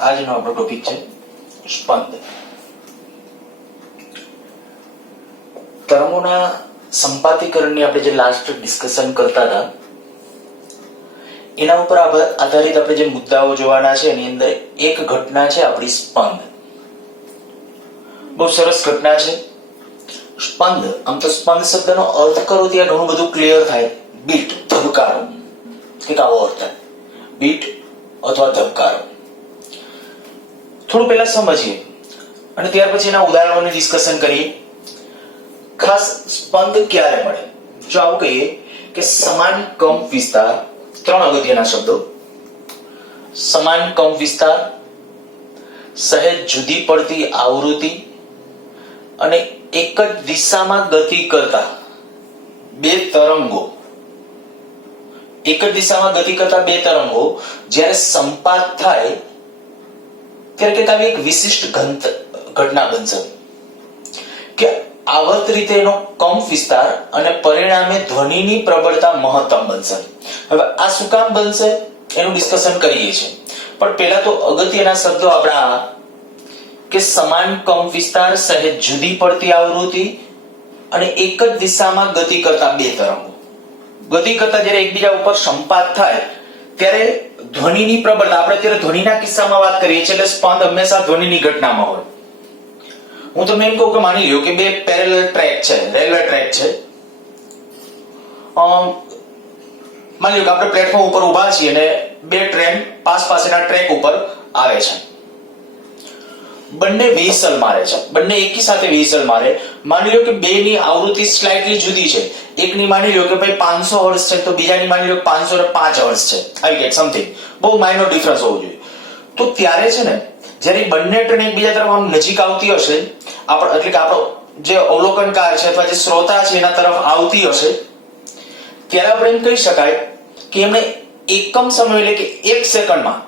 આજનો આપણો ટોપિક છે સ્પંદ. તરંગોના સંપાતીકરણની આપણે જે લાસ્ટ ડિસ્કશન કરતા હતા એના ઉપર આધારિત આપણે જે મુદ્દાઓ જોવાના છે એની અંદર એક ઘટના છે આપણી સ્પંદ. બહુ સરસ ઘટના છે સ્પંદ. આમ તો સ્પંદ શબ્દનો અર્થ કરો ત્યાં ઘણું બધું ક્લિયર થાય. બીટ, ધબકારો, કે આવો અર્થ થાય બીટ અથવા ધબકારો. થોડું પહેલા સમજીએ અને ત્યાર પછી એના ઉદાહરણોની ડિસ્કશન કરીએ. ખાસ સ્પંદ ક્યારે મળે? જો આવું કહીએ કે સમાન કંપ વિસ્તાર, ત્રણ અગત્યના શબ્દો: સમાન કંપ વિસ્તાર, સહેજ જુદી પડતી આવૃત્તિ અને એક જ દિશામાં ગતિ કરતા બે તરંગો. એક જ દિશામાં ગતિ કરતા બે તરંગો જ્યારે સંપાત થાય ત્યારે કંઈક આવી એક વિશિષ્ટ ઘટના બનશે કે આવર્ત રીતે એનો કંપ વિસ્તાર અને પરિણામે ધ્વનિની પ્રબળતા મહત્તમ બનશે. હવે આ શું કામ બનશે એનું ડિસ્કશન કરીએ છીએ, પણ પહેલા તો અગત્યના શબ્દો આપણા કે સમાન કંપ વિસ્તાર, સહેજ જુદી પડતી આવૃત્તિ અને એક જ દિશામાં ગતિ કરતા બે તરંગો. ગતિ કરતા જ્યારે એકબીજા ઉપર સંપાત થાય ત્યારે ધ્વનિની પ્રબળતા, આપણે અત્યારે ધ્વનિના કિસ્સામાં વાત કરીએ છીએ એટલે સ્પંદ હંમેશા ધ્વનિની ઘટનામાં હોય. હું તમને એમ કહું કે માની લ્યો કે બે પેરેલલ ટ્રેક છે, રેલવે ટ્રેક છે. માની લ્યો કે આપણે પ્લેટફોર્મ ઉપર ઊભા છીએ અને બે ટ્રેન પાસેના ટ્રેક ઉપર આવે છે. બંને વ્હીસલ મારે છે, બંને એકી સાથે વ્હીસલ મારે. માની લ્યો કે બેની આવૃત્તિ સ્લાઇટલી જુદી છે. એકની માની લ્યો કે ભાઈ 500 હર્ટ્ઝ છે તો બીજાની માની લ્યો 505 હર્ટ્ઝ છે. આવી ગેટ સમથિંગ બહુ માઇનોર ડિફરન્સ હોવો જોઈએ. તો ત્યારે છે ને જ્યારે બંને ટ્રેન એકબીજા તરફ આમ નજીક આવતી હશે, એટલે કે આપણો જે અવલોકનકાર છે અથવા જે શ્રોતા છે એના તરફ આવતી હશે, ત્યારે આપણે એમ કહી શકાય કે એમને એકમ સમય એટલે કે એક સેકન્ડમાં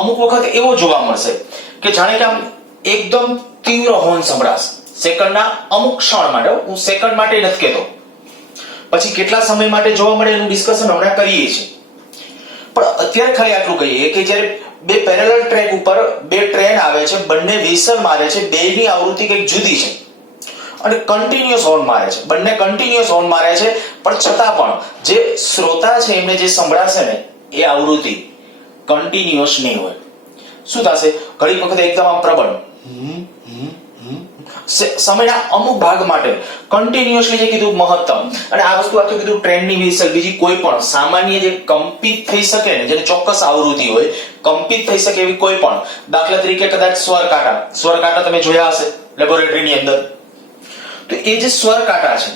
અમુક વખત એવો જોવા મળશે કે જાણે કે આમ એકદમ તીવ્ર હોર્ન સંભળાશે. સેકન્ડના અમુક ક્ષણ માટે, હું સેકન્ડ માટે નથી કહેતો, પછી કેટલા સમય માટે જોવા મળે એનું ડિસ્કશન હમણાં કરીએ છીએ. પણ અત્યારે ખાલી આટલું કહીએ કે જ્યારે બે પેરેલલ ટ્રેક ઉપર બે ટ્રેન આવે છે, બંને વ્હીસલ મારે છે, બેની આવૃત્તિ કંઈક જુદી છે અને કન્ટિન્યુઅસ હોર્ન મારે છે. બંને કન્ટિન્યુઅસ હોર્ન મારે છે, પણ છતાં પણ જે શ્રોતા છે એમને જે સંભળાશે ને એ આવૃત્તિ કન્ટિન્યુઅસ નહીં હોય. શું થશે? ઘણી વખત એકદમ આમ પ્રબળ સમયના અમુક ભાગ માટે કન્ટિન્યુઅસલી જે કીધું મહત્તમ. અને આ વસ્તુ આ તો કીધું ટ્રેનની વ્હીસલ, બીજી કોઈ પણ સામાન્ય જે કંપિત થઈ શકે ને, જેને ચોક્કસ આવૃત્તિ હોય, કંપિત થઈ શકે એવી કોઈ પણ, દાખલા તરીકે કદાચ સ્વર કાંટા તમે જોયા હશે લેબોરેટરીની અંદર. તો એ જે સ્વર કાંટા છે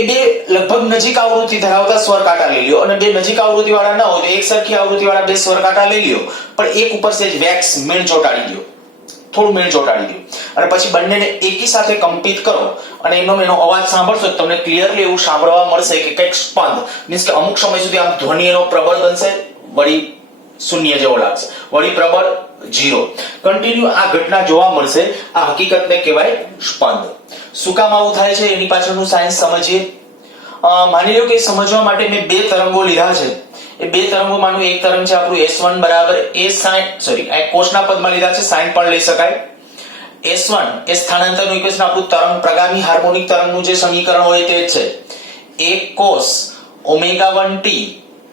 એ બે લગભગ નજીક આવૃત્તિ ધરાવતા સ્વર કાંટા લઈ લ્યો અને બે નજીક આવૃત્તિ વાળા ન હોય તો એક સરખી આવૃત્તિ વાળા બે સ્વર કાંટા લઈ લ્યો, પણ એક ઉપર સેજ વેક્સ મીણ ચોંટાડી દો, થોડું મીણ ચોંટાડી દો અને પછી બંનેને એકી સાથે કંપિત કરો અને એનો અવાજ સાંભળશો તમને ક્લિયરલી એવું સાંભળવા મળશે કે કંઈક સ્પંદ, મીન્સ કે અમુક સમય સુધી આમ ધ્વનિ એનો પ્રબળ બનશે, વળી શૂન્ય જેવો લાગશે, વળી પ્રબળ 0. કન્ટિન્યુ આ ઘટના જોવા મળશે. આ હકીકતને કહેવાય સ્પંદ. શું કામ આવું થાય છે એની પાછળનું સાયન્સ સમજીએ. માની લો કે સમજવા માટે મેં બે તરંગો લીધા છે. એ બે તરંગોમાંનું એક તરંગ છે આપણું S1 બરાબર આ કોષના પદમાં લીધા છે, સાઇન પણ લઈ શકાય. S1 એ સ્થાનાંતરનું ઇક્વેશન આપણું તરંગ પ્રગામી હાર્મોનિક તરંગનું જે સમીકરણ હોય તે જ છે. એક cos ω1t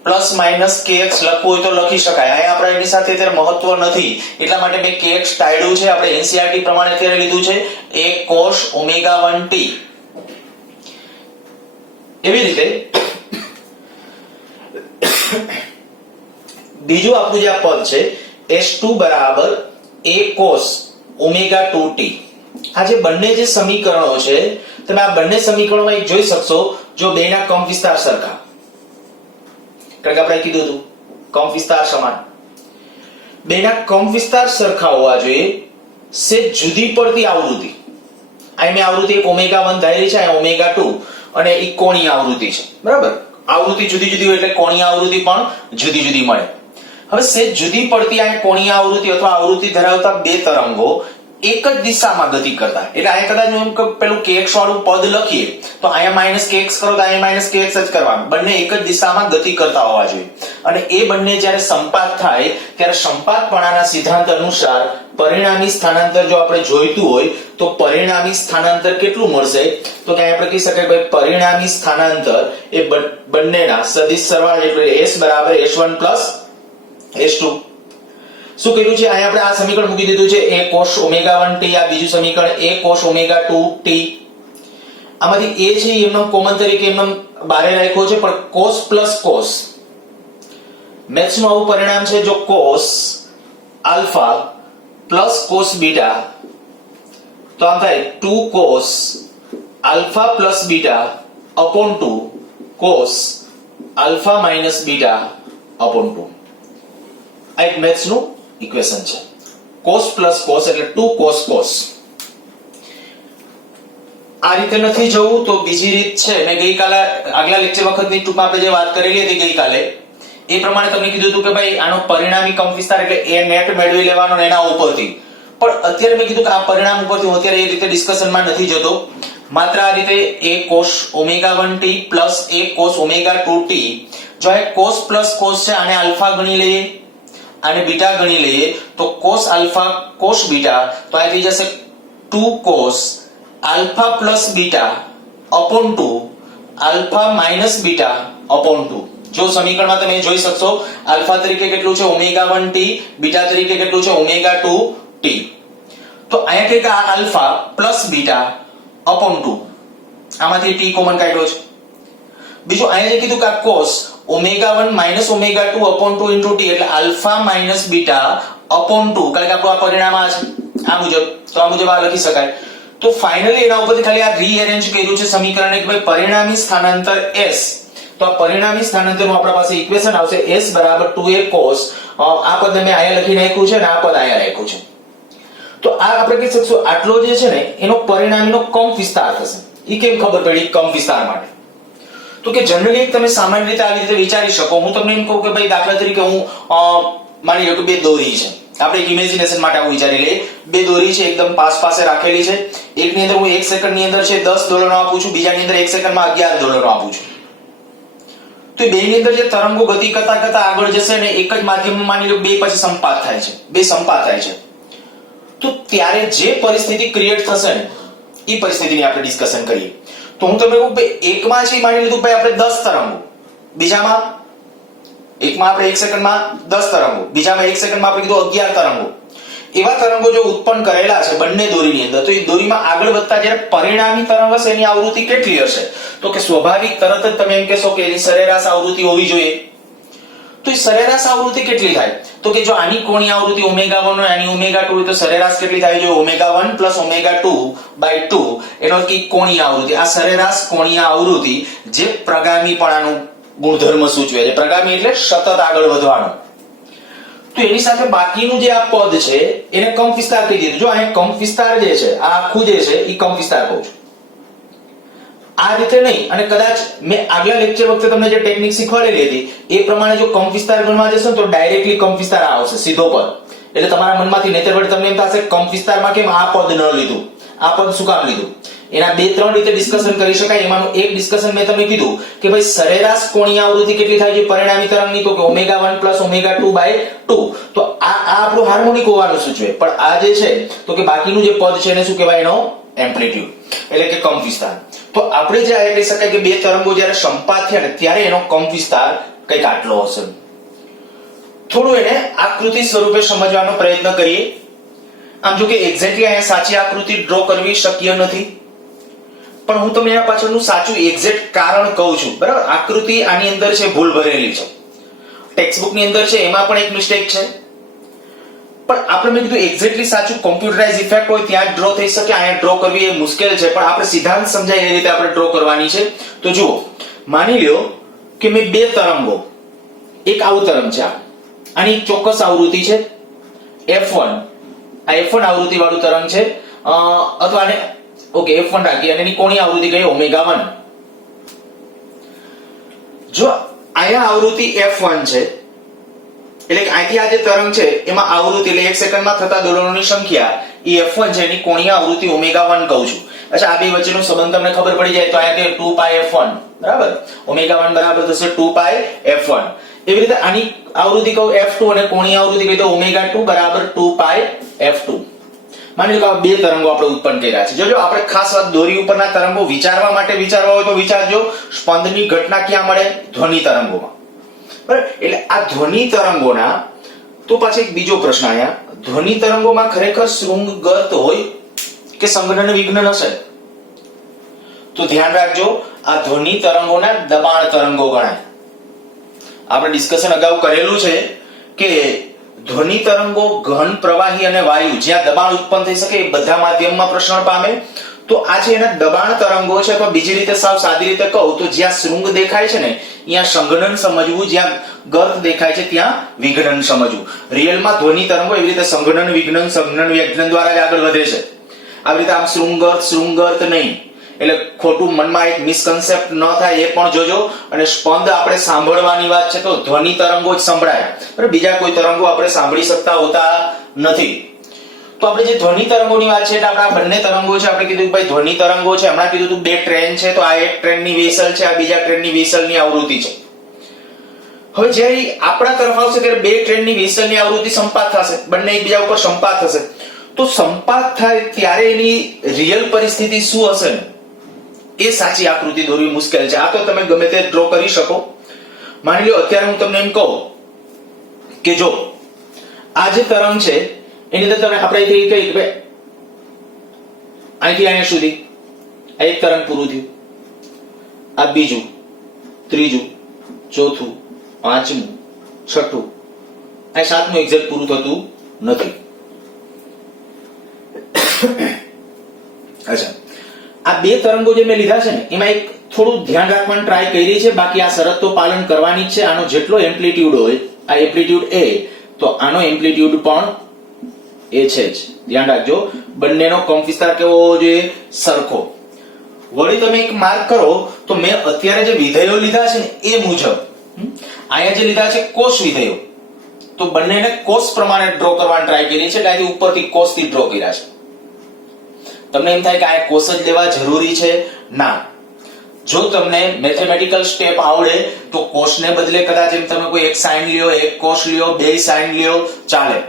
plus minus kx લખવું હોય તો લખી શકાય. અહીંયા આપણે એની સાથે અત્યારે મહત્વ નથી એટલા માટે મેં kx ટાળ્યું છે. આપણે NCERT પ્રમાણે અત્યારે લીધું છે એક cos ω1t. એવી રીતે બીજું આપણું જે પદ છે S2 બરાબર a cos ω2t. આ જે બંને જે સમીકરણો છે તમે આ બંને સમીકરણોમાં એક જોઈ શકશો, જો બેના કંપ વિસ્તાર સરખા, કારણ કે આપણે કીધું હતું કંપ વિસ્તાર સમાન, બેના કંપ વિસ્તાર સરખા હોવા જોઈએ. સે જુદી પડતી આવૃત્તિ, અહીં મેં આવૃત્તિ એક ω1 ધારેલી છે, અહીં ω2 અને એક કોણીય આવૃત્તિ છે, બરાબર. આવૃત્તિ જુદી જુદી હોય એટલે કોણીય આવૃત્તિ પણ જુદી જુદી મળે. હવે સે જુદી પડતી આ કોણીય આવૃત્તિ અથવા આવૃત્તિ ધરાવતા બે તરંગો એક જ દિશામાં ગતિ કરતા, એટલે આ કદાચ હું પેલું kx વાળું પદ લખીએ તો અહીંયા માઇનસ kx કરો તો અહીંયા માઇનસ kx જ કરવાનું. બંને એક જ દિશામાં ગતિ કરતા હોવા જોઈએ અને એ બંને જ્યારે સંપાત થાય ત્યારે સંપાતપણાના સિદ્ધાંત અનુસાર પરિણામી સ્થાનાંતર જો આપણે જોઈતું હોય તો પરિણામી સ્થાનાંતર કેટલું મળશે તો કે આપણે કહી શકાય ભાઈ પરિણામી સ્થાનાંતર એ બંનેના સદિશ સરવાળા એટલે s બરાબર s1 s2. શું કર્યું છે અહીંયા આપણે આ સમીકરણ મૂકી દીધું છે a cos ω1t, આ બીજું સમીકરણ a cos ω2t. આમાંથી a છે એમનો કોમન તરીકે એમનો બારે રાખ્યો છે પણ cos પ્લસ cos મેથ્સ નું આવું પરિણામ છે જો cos alpha plus cos beta તો આમ થાય 2 cos alpha plus beta upon 2 cos alpha minus beta upon 2. આ એક મેથ્સ નું ઇક્વેશન છે. cos પ્લસ cos એટલે 2 cos cos. આ રીતે નથી જવું તો બીજી રીત છે મેં ગઈકાલે આગલા લેક્ચર વખતની ટૂંકમાં આપણે જે વાત કરેલી હતી ગઈકાલે એ પ્રમાણે તમને કીધું હતું કે ભાઈ આનો પરિણામી કંપ વિસ્તાર એટલે એ નેટ મેળવી લેવાનો એના ઉપરથી. પણ અત્યારે મેં કીધું કે આ પરિણામ ઉપરથી હું અત્યારે એ રીતે ડિસ્કશનમાં નથી જતો. માત્ર આ રીતે a cos ω1t plus a cos ω2t જો આ cos પ્લસ cos છે આને આલ્ફા ગણી લઈએ આને બીટા ગણી લઈએ તો cos આલ્ફા cos બીટા તો આ થઈ જશે 2 cos alpha plus beta upon 2 alpha minus beta upon 2. જો સમીકરણમાં તમે જોઈ શકશો આલ્ફા તરીકે કેટલું છે ω1t, બીટા તરીકે કેટલું છે ω2t. તો અહીંયા કઈક આ આલ્ફા પ્લસ બીટા અપોન 2 આમાંથી t કોમન કાઢ્યો છે. બીજું અહીંયા જે કીધું કે આ cos ω1 minus ω2 upon 2 into t એટલે આલ્ફા માઇનસ બીટા અપોન 2 કારણ કે આપણું આ પરિણામ આ છે આ મુજબ તો આ મુજબ આ લખી શકાય. તો ફાઇનલી એના ઉપરથી ખાલી આ રીઅરેન્જ કર્યું છે સમીકરણને કે ભાઈ પરિણામી સ્થાનાંતર s. તો આ પરિણામી સ્થાનાંતરનું આપણા પાસે ઇક્વેશન આવશે s બરાબર 2a cos આ પદ મેં અહીંયા લખી નાખ્યું છે અને આ પદ અહીંયા રાખ્યું છે. તો આ આપણે કહી શકશું આટલો જે છે ને એનો પરિણામીનો કંપ વિસ્તાર થશે. એ કેમ ખબર પડી કંપ વિસ્તાર માટે તો કે જનરલી તમે સામાન્ય રીતે આવી રીતે વિચારી શકો. હું તમને એમ કહું કે ભાઈ દાખલા તરીકે હું માની લો કે બે દોરી છે આપણે એક ઇમેજિનેશન માટે આવું વિચારી લઈએ. બે દોરી છે એકદમ પાસે રાખેલી છે. એકની અંદર હું 1 સેકન્ડની અંદર છે 10 ડોલર આપું છું, બીજાની અંદર 1 સેકન્ડમાં 11 ડોલર આપું છું. તો બે ની અંદર જે તરંગો ગતિ કરતા કરતા આગળ જશે ને એક જ માધ્યમમાં માની લો બે પછી સંપાત થાય છે, બે સંપાત થાય છે. તો ત્યારે જે પરિસ્થિતિ ક્રિએટ થશે ને એ પરિસ્થિતિની આપણે ડિસ્કશન કરીએ. તો હું તમને કહું ભાઈ એકમાં છે માની લીધું ભાઈ આપણે 10 તરંગો, બીજામાં એકમાં આપણે 1 સેકન્ડમાં 10 તરંગો, બીજામાં 1 સેકન્ડમાં આપણે કીધું 11 તરંગો. એવા તરંગો જો ઉત્પન્ન કરેલા છે બંને દોરીની અંદર તો એ દોરીમાં આગળ વધતા જ્યારે પરિણામી તરંગ હશે એની આવૃત્તિ કેટલી હશે તો કે સ્વાભાવિક તરત જ તમે એમ કહેશો કે એની સરેરાશ આવૃત્તિ હોવી જોઈએ. તો એ સરેરાશ આવૃત્તિ કેટલી થાય તો કે જો આની કોણીય આવૃત્તિ ω1 હોય આની ω2 હોય તો સરેરાશ કેટલી થાય જો ω1 ω2/2 એનો કે કોણીય આવૃત્તિ. આ સરેરાશ કોણીય આવૃત્તિ જે પ્રગામીપણાનું ગુણધર્મ સૂચવે છે. પ્રગામી એટલે સતત આગળ વધવાનો. તો એની સાથે બાકીનું જે આ પદ છે એને કંપ વિસ્તાર કહી દીધું. જો અહીંયા કંપ વિસ્તાર જે છે આ આખું જે છે એ કંપ વિસ્તાર કહું છું. આ રીતે નહીં અને કદાચ મેં આગલા લેક્ચર વખતે તમને જે ટેકનિક શીખવાડેલી હતી એ પ્રમાણે જો કંપ વિસ્તાર ગણવા જશો તો ડાયરેક્ટલી કંપ વિસ્તાર આવશે સીધો પદ. એટલે તમારા મનમાંથી નહીતર વડે તમને એમ થશે કંપ વિસ્તારમાં કેમ આ પદ ન લીધું, આ પદ શું કામ લીધું. એના 2-3 રીતે ડિસ્કશન કરી શકાય. એમાંનું એક ડિસ્કશન મેં તમને કીધું કે ભાઈ સરેરાશ કોણીય આવૃત્તિ કેટલી થાય છે પરિણામી તરંગની તો કે ω1 ω2/2. તો આ આપણું હાર્મોનિક હોવાનું સૂચવે. પણ આ જે છે તો કે બાકીનું જે પદ છે એને શું કહેવાય એનો એમ્પ્લિટ્યુડ એટલે કે કંપ વિસ્તાર. તો આપણે જે કહી શકાય કે બે તરંગો જ્યારે સંપાત થયા ને ત્યારે એનો કંપ વિસ્તાર કંઈક આટલો હશે. થોડું એને આકૃતિ સ્વરૂપે સમજવાનો પ્રયત્ન કરીએ. આમ જો કે એક્ઝેક્ટલી અહીંયા સાચી આકૃતિ ડ્રો કરવી શક્ય નથી પણ હું તમને એના પાછળનું સાચું એક્ઝેક્ટ કારણ કહું છું. બરાબર આકૃતિ આની અંદર છે ભૂલ ભરેલી છે, ટેક્સ્ટ ની અંદર છે એમાં પણ એક મિસ્ટેક છે. પણ આપણે મેં કીધું એક્ઝેક્ટલી સાચું કોમ્પ્યુટરાઇઝ ઇફેક્ટ હોય ત્યાં ડ્રો થઈ શકે. અહીંયા ડ્રો કરવી એ મુશ્કેલ છે પણ આપણે સિદ્ધાંત સમજાય એ રીતે આપણે ડ્રો કરવાની છે. તો જુઓ માની લ્યો કે મેં બે તરંગો, એક આવું તરંગ છે આની ચોક્કસ આવૃત્તિ છે f1, આ f1 આવૃત્તિ વાળું તરંગ છે અથવા આને ઓકે f1 રાખીએ અને એની કોણીય આવૃત્તિ કહીએ ω1. જો અહીંયા આવૃત્તિ f1 છે એટલે કે અહીંથી આ જે તરંગ છે એમાં આવૃત્તિ એટલે 1 સેકન્ડમાં થતા દોલનોની સંખ્યા એ f1 છે એની કોણીય આવૃત્તિ ω1 કહું છું. અચ્છા, આ બે વચ્ચેનો સંબંધ તમને ખબર પડી જાય તો અહીંયા કે 2πf1 બરાબર, ω1 બરાબર થશે 2πf1. એવી રીતે આની આવૃત્તિ કહું f2 અને કોણીય આવૃત્તિ કહી તો ω2 બરાબર 2πf2. માની લો કે આ બે તરંગો આપણે ઉત્પન્ન કર્યા છે. જોજો આપણે ખાસ વાત દોરી ઉપરના તરંગો વિચારવા માટે વિચારવા હોય તો વિચારજો. સ્પંદની ઘટના ક્યાં મળે? ધ્વનિ તરંગોમાં. બરાબર, એટલે આ ધ્વનિ તરંગોના તો પાછો એક બીજો પ્રશ્ન આયા, ધ્વનિ તરંગોમાં ખરેખર શૃંગ ગર્ત હોય કે સંઘનન વિઘ્નન હશે? તો ધ્યાન રાખજો, આ ધ્વનિ તરંગોના દબાણ તરંગો ગણાય. આપણે ડિસ્કશન અગાઉ કરેલું છે કે ધ્વનિ તરંગો ઘન, પ્રવાહી અને વાયુ જ્યાં દબાણ ઉત્પન્ન થઈ શકે એ બધા માધ્યમમાં પ્રસરણ પામે. તો આ છે એના દબાણ તરંગો છે, અથવા બીજી રીતે સાવ સાદી રીતે કહું તો જ્યાં શૃંગ દેખાય છે ને ત્યાં સંઘનન સમજવું, જ્યાં ગર્ત દેખાય છે ત્યાં વિઘ્નન સમજવું. રિયલમાં ધ્વનિ તરંગો એવી રીતે સંઘનન વિઘ્નન સંઘનન વિઘ્નન દ્વારા જ આગળ વધે છે. આવી રીતે આમ શૃંગર્ત નહીં. એટલે ખોટું મનમાં એક મિસકન્સેપ્ટ ન થાય એ પણ જોજો. અને સ્પંદ આપણે સાંભળવાની વાત છે તો ધ્વનિ તરંગો જ સંભળાય, બરાબર, બીજા કોઈ તરંગો આપણે સાંભળી શકતા હોતા નથી. તો આપણે જે ધ્વનિ તરંગોની વાત છે એટલે આપણે આ બંને તરંગો છે, આપણે કીધું ભાઈ ધ્વનિ તરંગો છે. હમણાં કીધું તું બે ટ્રેન છે તો આ એક ટ્રેનની વેસલ છે, આ બીજા ટ્રેનની વેસલની આવૃત્તિ છે. હવે જ્યારે આપણા તરફ આવશે ત્યારે બે ટ્રેનની વેસલની આવૃત્તિ સંપાત થશે, બંને એકબીજા ઉપર સંપાત થશે. તો સંપાત થાય ત્યારે એની રિયલ પરિસ્થિતિ શું હશે એ સાચી આકૃતિ દોરવી મુશ્કેલ છે. આ તો તમે ગમે તે ડ્રો કરી શકો. માની લો અત્યારે હું તમને એમ કહું કે જો આ જે તરંગ છે એની અંદર તમે આપણે કઈ કે અહીંથી અહીંયા સુધી આ એક તરંગ પૂરું થયું, આ બીજું, ત્રીજું, ચોથું, પાંચમું, છઠ્ઠું, આ સાતમું એક્ઝેક્ટ પૂરું થતું નથી. અચ્છા, આ બે તરંગો જે મેં લીધા છે ને એમાં એક થોડું ધ્યાન રાખવાનું ટ્રાય કરી છે, બાકી આ શરત તો પાલન કરવાની જ છે. આનો જેટલો એમ્પ્લિટ્યુડ હોય, આ એમ્પ્લિટ્યુડ એ, તો આનો એમ્પ્લિટ્યુડ પણ એ છે જ. ધ્યાન રાખજો, બંનેનો કંપ વિસ્તાર કેવો હોવો જોઈએ? સરખો. વળી તમે એક માર્ક કરો તો મેં અત્યારે જે વિધેયો લીધા છે ને એ મુજબ અહીંયા જે લીધા છે કોષ વિધેયો, તો બંનેને કોષ પ્રમાણે ડ્રો કરવાની ટ્રાય કરી છે. ત્યાંથી ઉપરથી કોષ થી ડ્રો કર્યા છે. તમને એમ થાય કે આ કોષ જ લેવા જરૂરી છે? ના. જો તમને મેથેમેટિકલ સ્ટેપ આવડે તો કોષને બદલે કદાચ એમ તમે કોઈ એક સાઇન લ્યો, એક કોષ લ્યો, બે સાઇન લ્યો, ચાલે.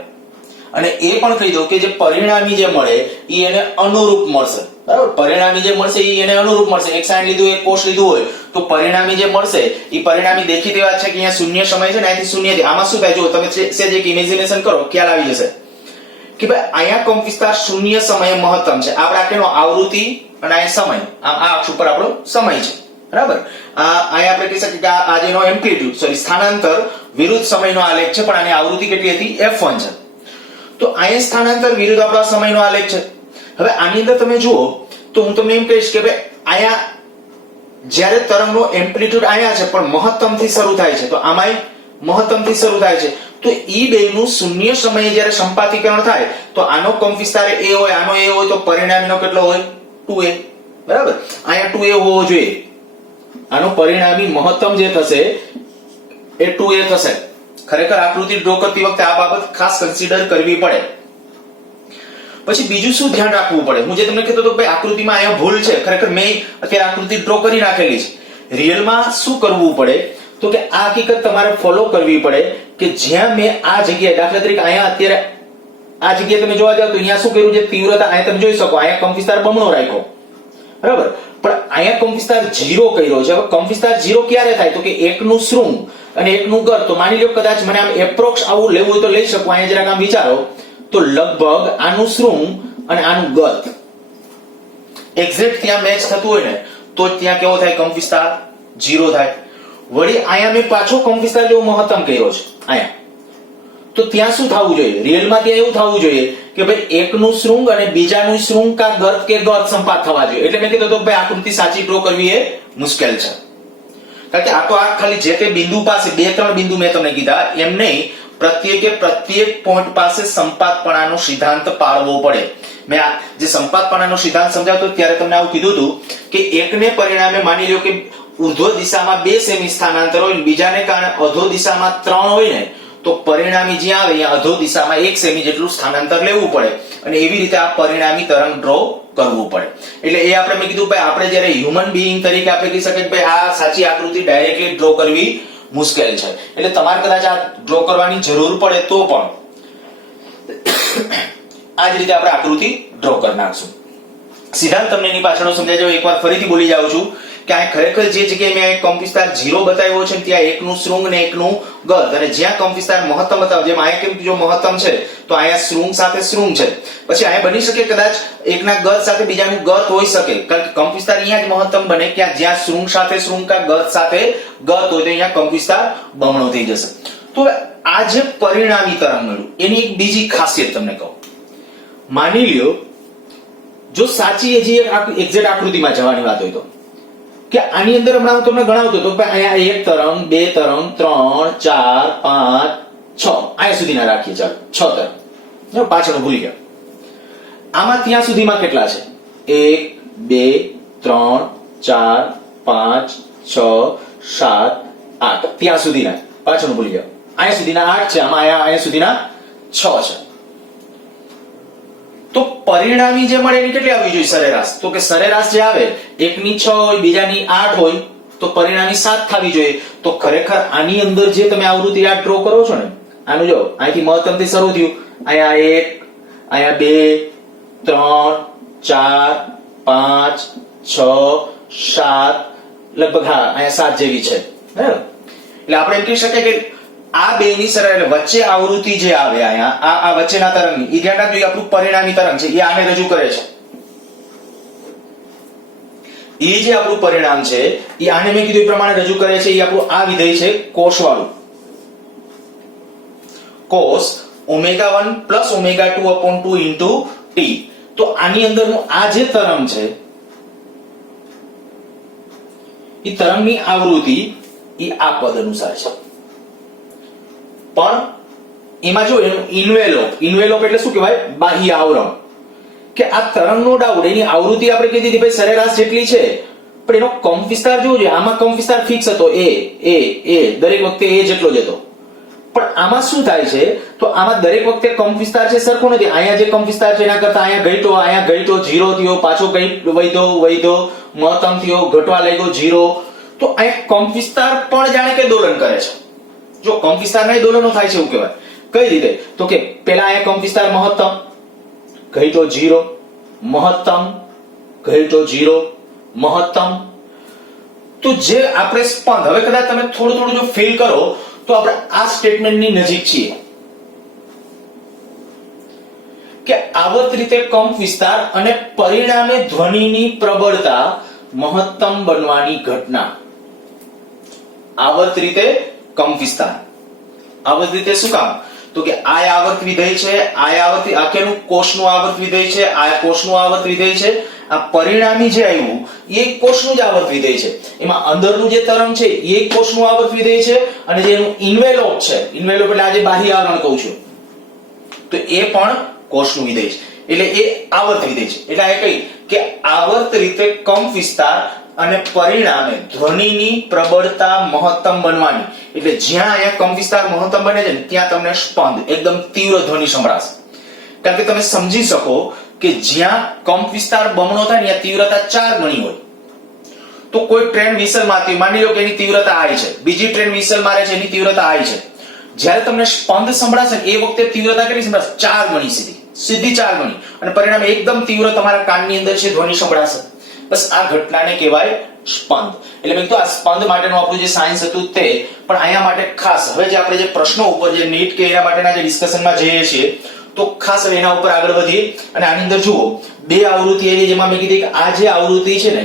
અને એ પણ કહી દો કે જે પરિણામી જે મળે એ એને અનુરૂપ મળશે, બરાબર. પરિણામી જે મળશે એ એને અનુરૂપ મળશે. એક સાઇન લીધું, એક કોષ લીધું હોય તો પરિણામી જે મળશે એ પરિણામી દેખીતી વાત છે કે અહીંયા શૂન્ય સમય છે ને અહીંથી શૂન્ય થી આમાં શું થાય જો તમે સેજ એક ઇમેજિનેશન કરો, ખ્યાલ આવી જશે કે ભાઈ અહીંયા કંપ વિસ્તાર શૂન્ય સમયે મહત્તમ છે. આપણે આખેનો આવૃત્તિ અને અહીંયા સમય, આમ આ અક્ષ ઉપર આપણો સમય છે, બરાબર. અહીંયા આપણે કહી શકીએ કે આ જેનો એમ્પ્લિટ્યુડ સ્થાનાંતર વિરુદ્ધ સમયનો આલેખ છે, પણ આની આવૃત્તિ કેટલી હતી? f1 છે. તો અહીંયા સ્થાનાંતર વિરુદ્ધ આપણા સમયનો આલેખ છે. હવે આની અંદર તમે જુઓ તો હું તમને એમ કહીશ કે ભાઈ અહીંયા જ્યારે તરંગનો એમ્પ્લિટ્યુડ અહીંયા છે પણ મહત્તમ થી શરૂ થાય છે, તો આમાંય મહત્તમ થી શરૂ થાય છે. તો ઈ બેનું શૂન્ય સમયે જ્યારે સંપાતીકરણ થાય તો આનો કંપ વિસ્તાર a હોય, આનો a હોય, તો પરિણામીનો કેટલો હોય? 2a, બરાબર. અહીંયા 2a હોવો જોઈએ. આનો પરિણામી મહત્તમ જે થશે એ 2a થશે. ખરેખર આકૃતિ ડ્રો કરતી વખતે આ બાબત ખાસ કન્સિડર કરવી પડે. પછી બીજું શું ધ્યાન રાખવું પડે? હું જે તમને કહેતો હતો ભાઈ આકૃતિમાં અહીંયા ભૂલ છે, ખરેખર મેં અત્યારે આકૃતિ ડ્રો કરી નાખેલી છે. રિયલમાં શું કરવું પડે તો કે આ હકીકત તમારે ફોલો કરવી પડે કે જ્યાં મેં આ જગ્યાએ, દાખલા તરીકે અહીંયા અત્યારે આ જગ્યાએ તમે જોવા જાવ તો અહીંયા શું કર્યું છે? તીવ્રતા અહીંયા તમે જોઈ શકો, અહીંયા કંપ વિસ્તાર બમણો રાખ્યો, બરાબર. પણ અહીંયા કંપ વિસ્તાર 0 કર્યો છે. હવે કંપ વિસ્તાર 0 ક્યારે થાય તો કે એકનું શૃંગ અને એકનું ગર્ત. તો માની લો કદાચ મને આમ એપ્રોક્સ આવું લેવું હોય તો લઈ શકું. અહીંયા જરાક આમ વિચારો તો લગભગ આનું શૃંગ અને આનું ગર્ત એક્ઝેક્ટ ત્યાં મેચ થતું હોય ને તો ત્યાં કેવો થાય? કંપ વિસ્તાર 0 થાય. વળી અહીંયા મેં પાછો કંપ વિસ્તાર જેવો મહત્તમ કર્યો છે અહીંયા, તો ત્યાં શું થવું જોઈએ? રિયલમાં ત્યાં એવું થવું જોઈએ કે ભાઈ એકનું શૃંગ અને બીજાનું શૃંગ કા ગર્ત કે ગર્ત સંપાત થવા જોઈએ. એટલે મેં કીધું તો ભાઈ આકૃતિ સાચી ડ્રો કરવી એ મુશ્કેલ છે. કારણ કે આ તો આ ખાલી જે તે બિંદુ પાસે 2-3 બિંદુ મેં તમને કીધા એમ નહીં, પ્રત્યેક પોઈન્ટ પાસે સંપાતપણાનો સિદ્ધાંત પાળવો પડે. મેં આ જે સંપાતપણાનો સિદ્ધાંત સમજાવતો ત્યારે તમને આવું કીધું હતું કે એકને પરિણામે માની લો કે ઉર્ધ્વ દિશામાં 2 સેમી સ્થાનાંતર હોય, બીજાને કારણે અધો દિશામાં 3 હોય ને તો પરિણામી જ્યાં આવે ત્યાં અધો દિશામાં 1 સેમી જેટલું સ્થાનાંતર લેવું પડે. અને એવી રીતે આ પરિણામી તરંગ ડ્રો કરવું પડે. એટલે એ આપણે મેં કીધું ભાઈ આપણે જ્યારે હ્યુમન બીઈંગ તરીકે આપણે કહી શકીએ કે ભાઈ આ સાચી આકૃતિ ડાયરેક્ટલી ડ્રો કરવી મુશ્કેલ છે. એટલે તમારે કદાચ આ ડ્રો કરવાની જરૂર પડે તો પણ આ જ રીતે આપણે આકૃતિ ડ્રો કરી નાખશું. સિદ્ધાંત તમને એની પાછળનો સમજાય જાવ. એકવાર ફરીથી બોલી જાઉં છું કે આ ખરેખર જે જગ્યાએ મેં કંપ વિસ્તાર 0 બતાવ્યો છે ત્યાં એકનું શૃંગ ને એકનું ગત, અને જ્યાં કંપ વિસ્તાર મહત્તમ બતાવ્યો, જેમ અહીંયા કેમ જો મહત્તમ છે તો અહીંયા શૃંગ સાથે શૃંગ છે, પછી અહીંયા બની શકે કદાચ એકના ગત સાથે બીજાનું ગત હોઈ શકે, કારણ કે કંપ વિસ્તાર અહીંયા જ મહત્તમ બને કે જ્યાં શૃંગ સાથે શૃંગ કા ગત સાથે ગત હોય તો અહીંયા કંપ વિસ્તાર બમણો થઈ જશે. તો આ જે પરિણામી તરંગ મળ્યું એની એક બીજી ખાસિયત તમને કહું. માની લ્યો જો સાચી હજી એક એક્ઝેક્ટ આકૃતિમાં જવાની વાત હોય તો કે આની અંદર હમણાં હું તમને ગણાવતો હતો કે અહીંયા એક તરંગ, બે તરંગ, 3, 4, 5, 6 અહીંયા સુધીના રાખીએ. ચાલો 6 તરંગ, પાછળ ભૂલી ગયા. આમાં ત્યાં સુધીમાં કેટલા છે? 1, 2, 3, 4, 5, 6, 7, 8 ત્યાં સુધીના, પાછળ ભૂલી ગયા. અહીંયા સુધીના 8 છે, આમાં અહીંયા સુધીના 6 છે. તો પરિણામી જે મળે એની કેટલી આવવી જોઈએ સરેરાશ? તો કે સરેરાશ જે આવે એકની 6 હોય બીજાની 8 હોય તો પરિણામી 7 થવી જોઈએ. તો ખરેખર આની અંદર જે તમે આવૃત્તિ આ ડ્રો કરો છો ને, આનું જો અહીંથી મહત્તમથી શરૂ થયું, અહીંયા 1, અહીંયા 2, 3, 4, 5, 6, 7, લગભગ હા અહીંયા 7 જેવી છે. બરાબર? એટલે આપણે એમ કહી શકીએ કે આ બે ની સરેરાશ વચ્ચે આવૃત્તિ જે આવે અહીંયા આ વચ્ચેના તરંગની એ ધ્યાન રાખજો, આપણું પરિણામી તરંગ છે એ આને રજૂ કરે છે. એ જે આપણું પરિણામ છે એ આને મેં કીધું એ પ્રમાણે રજૂ કરે છે. એ આપણું આ વિધેય છે કોષ વાળું, કોસ ω1 + ω2/2 ઇન્ટુ t. તો આની અંદરનું આ જે તરંગ છે એ તરંગની આવૃત્તિ એ આ પદ અનુસાર છે. પણ એમાં જો એનું ઇન્વેલોપ એટલે શું કહેવાય? બાહ્ય આવરણ. કે આ તરંગનો ડાઉટ એની આવૃત્તિ આપણે કહી દીધી ભાઈ સરેરાશ જેટલી છે, પણ એનો કંપ વિસ્તાર જોવો જોઈએ. આમાં કંપ વિસ્તાર ફિક્સ હતો એ દરેક વખતે એ જેટલો જ હતો. પણ આમાં શું થાય છે તો આમાં દરેક વખતે કંપ વિસ્તાર છે સરખો નથી. અહીંયા જે કંપ વિસ્તાર છે એના કરતા અહીંયા ઘટ્યો 0 થયો, પાછો વધ્યો, મહત્તમ થયો, ઘટવા લાગ્યો 0. તો અહીંયા કંપ વિસ્તાર પણ જાણે કે દોલન કરે છે. જો કંપ વિસ્તારના દોલનો થાય છે એવું કહેવાય. કઈ રીતે? તો કે પહેલા અહીંયા કંપ વિસ્તાર મહત્તમ, ઘટ્યો 0, મહત્તમ, ઘટ્યો 0, મહત્તમ. તો જે આપણે સ્પંદ, હવે કદાચ તમે થોડું જો ફીલ કરો તો આપણે આ સ્ટેટમેન્ટની નજીક છીએ કે આવર્ત રીતે કંપ વિસ્તાર અને પરિણામે ધ્વનિની પ્રબળતા મહત્તમ બનવાની ઘટના. આવર્ત રીતે કંપ વિસ્તાર. આવર્ત રીતે શું કામ? તો કે આ આવર્ત વિધેય છે, આ આવર્ત આખેનું કોષનું આવર્ત વિધેય છે, આ કોષનું આવર્ત વિધેય છે. આ પરિણામી જે આવ્યું એ કોષનું જ આવર્ત વિધેય છે. એમાં અંદરનું જે તરંગ છે એ કોષનું આવર્ત વિધેય છે, અને જે એનું ઇન્વેલોપ છે, ઇન્વેલોપ એટલે આજે બાહ્ય આવરણ કહું છું, તો એ પણ કોષનું વિધેય છે. એટલે એ આવર્ત વિધેય છે. એટલે આ કઈ કે આવર્ત રીતે કંપ વિસ્તાર અને પરિણામે ધ્વનિની પ્રબળતા મહત્તમ બનવાની. એટલે જ્યાં અહીંયા કંપ વિસ્તાર મહત્તમ બને છે ત્યાં તમને સ્પંદ એકદમ તીવ્ર ધ્વનિ સંભળાશે. કારણ કે તમે સમજી શકો કે જ્યાં કંપ વિસ્તાર બમણો થાય ત્યાં તીવ્રતા 4 ગણી હોય. તો કોઈ ટ્રેન વિસલ મારતી, માની લો કે એની તીવ્રતા I છે, બીજી ટ્રેન વિસલ મારે છે એની તીવ્રતા I છે. જ્યારે તમને સ્પંદ સંભળાશે એ વખતે તીવ્રતા કેટલી સંભળાશે? 4 ગણી સીધી 4 ગણી, અને પરિણામે એકદમ તીવ્ર તમારા કાનની અંદર છે ધ્વનિ સંભળાશે. બસ આ ઘટનાને કહેવાય સ્પંદ. એટલે મેં કીધું આ સ્પંદ માટેનું આપણું જે સાયન્સ હતું તે, પણ અહીંયા માટે ખાસ હવે જે આપણે જે પ્રશ્નો ઉપર જે નીટ કે એના માટેના જે ડિસ્કશનમાં જઈએ છીએ તો ખાસ હવે એના ઉપર આગળ વધીએ. અને આની અંદર જુઓ બે આવૃત્તિ એવી જેમાં મેં કીધી કે આ જે આવૃત્તિ છે ને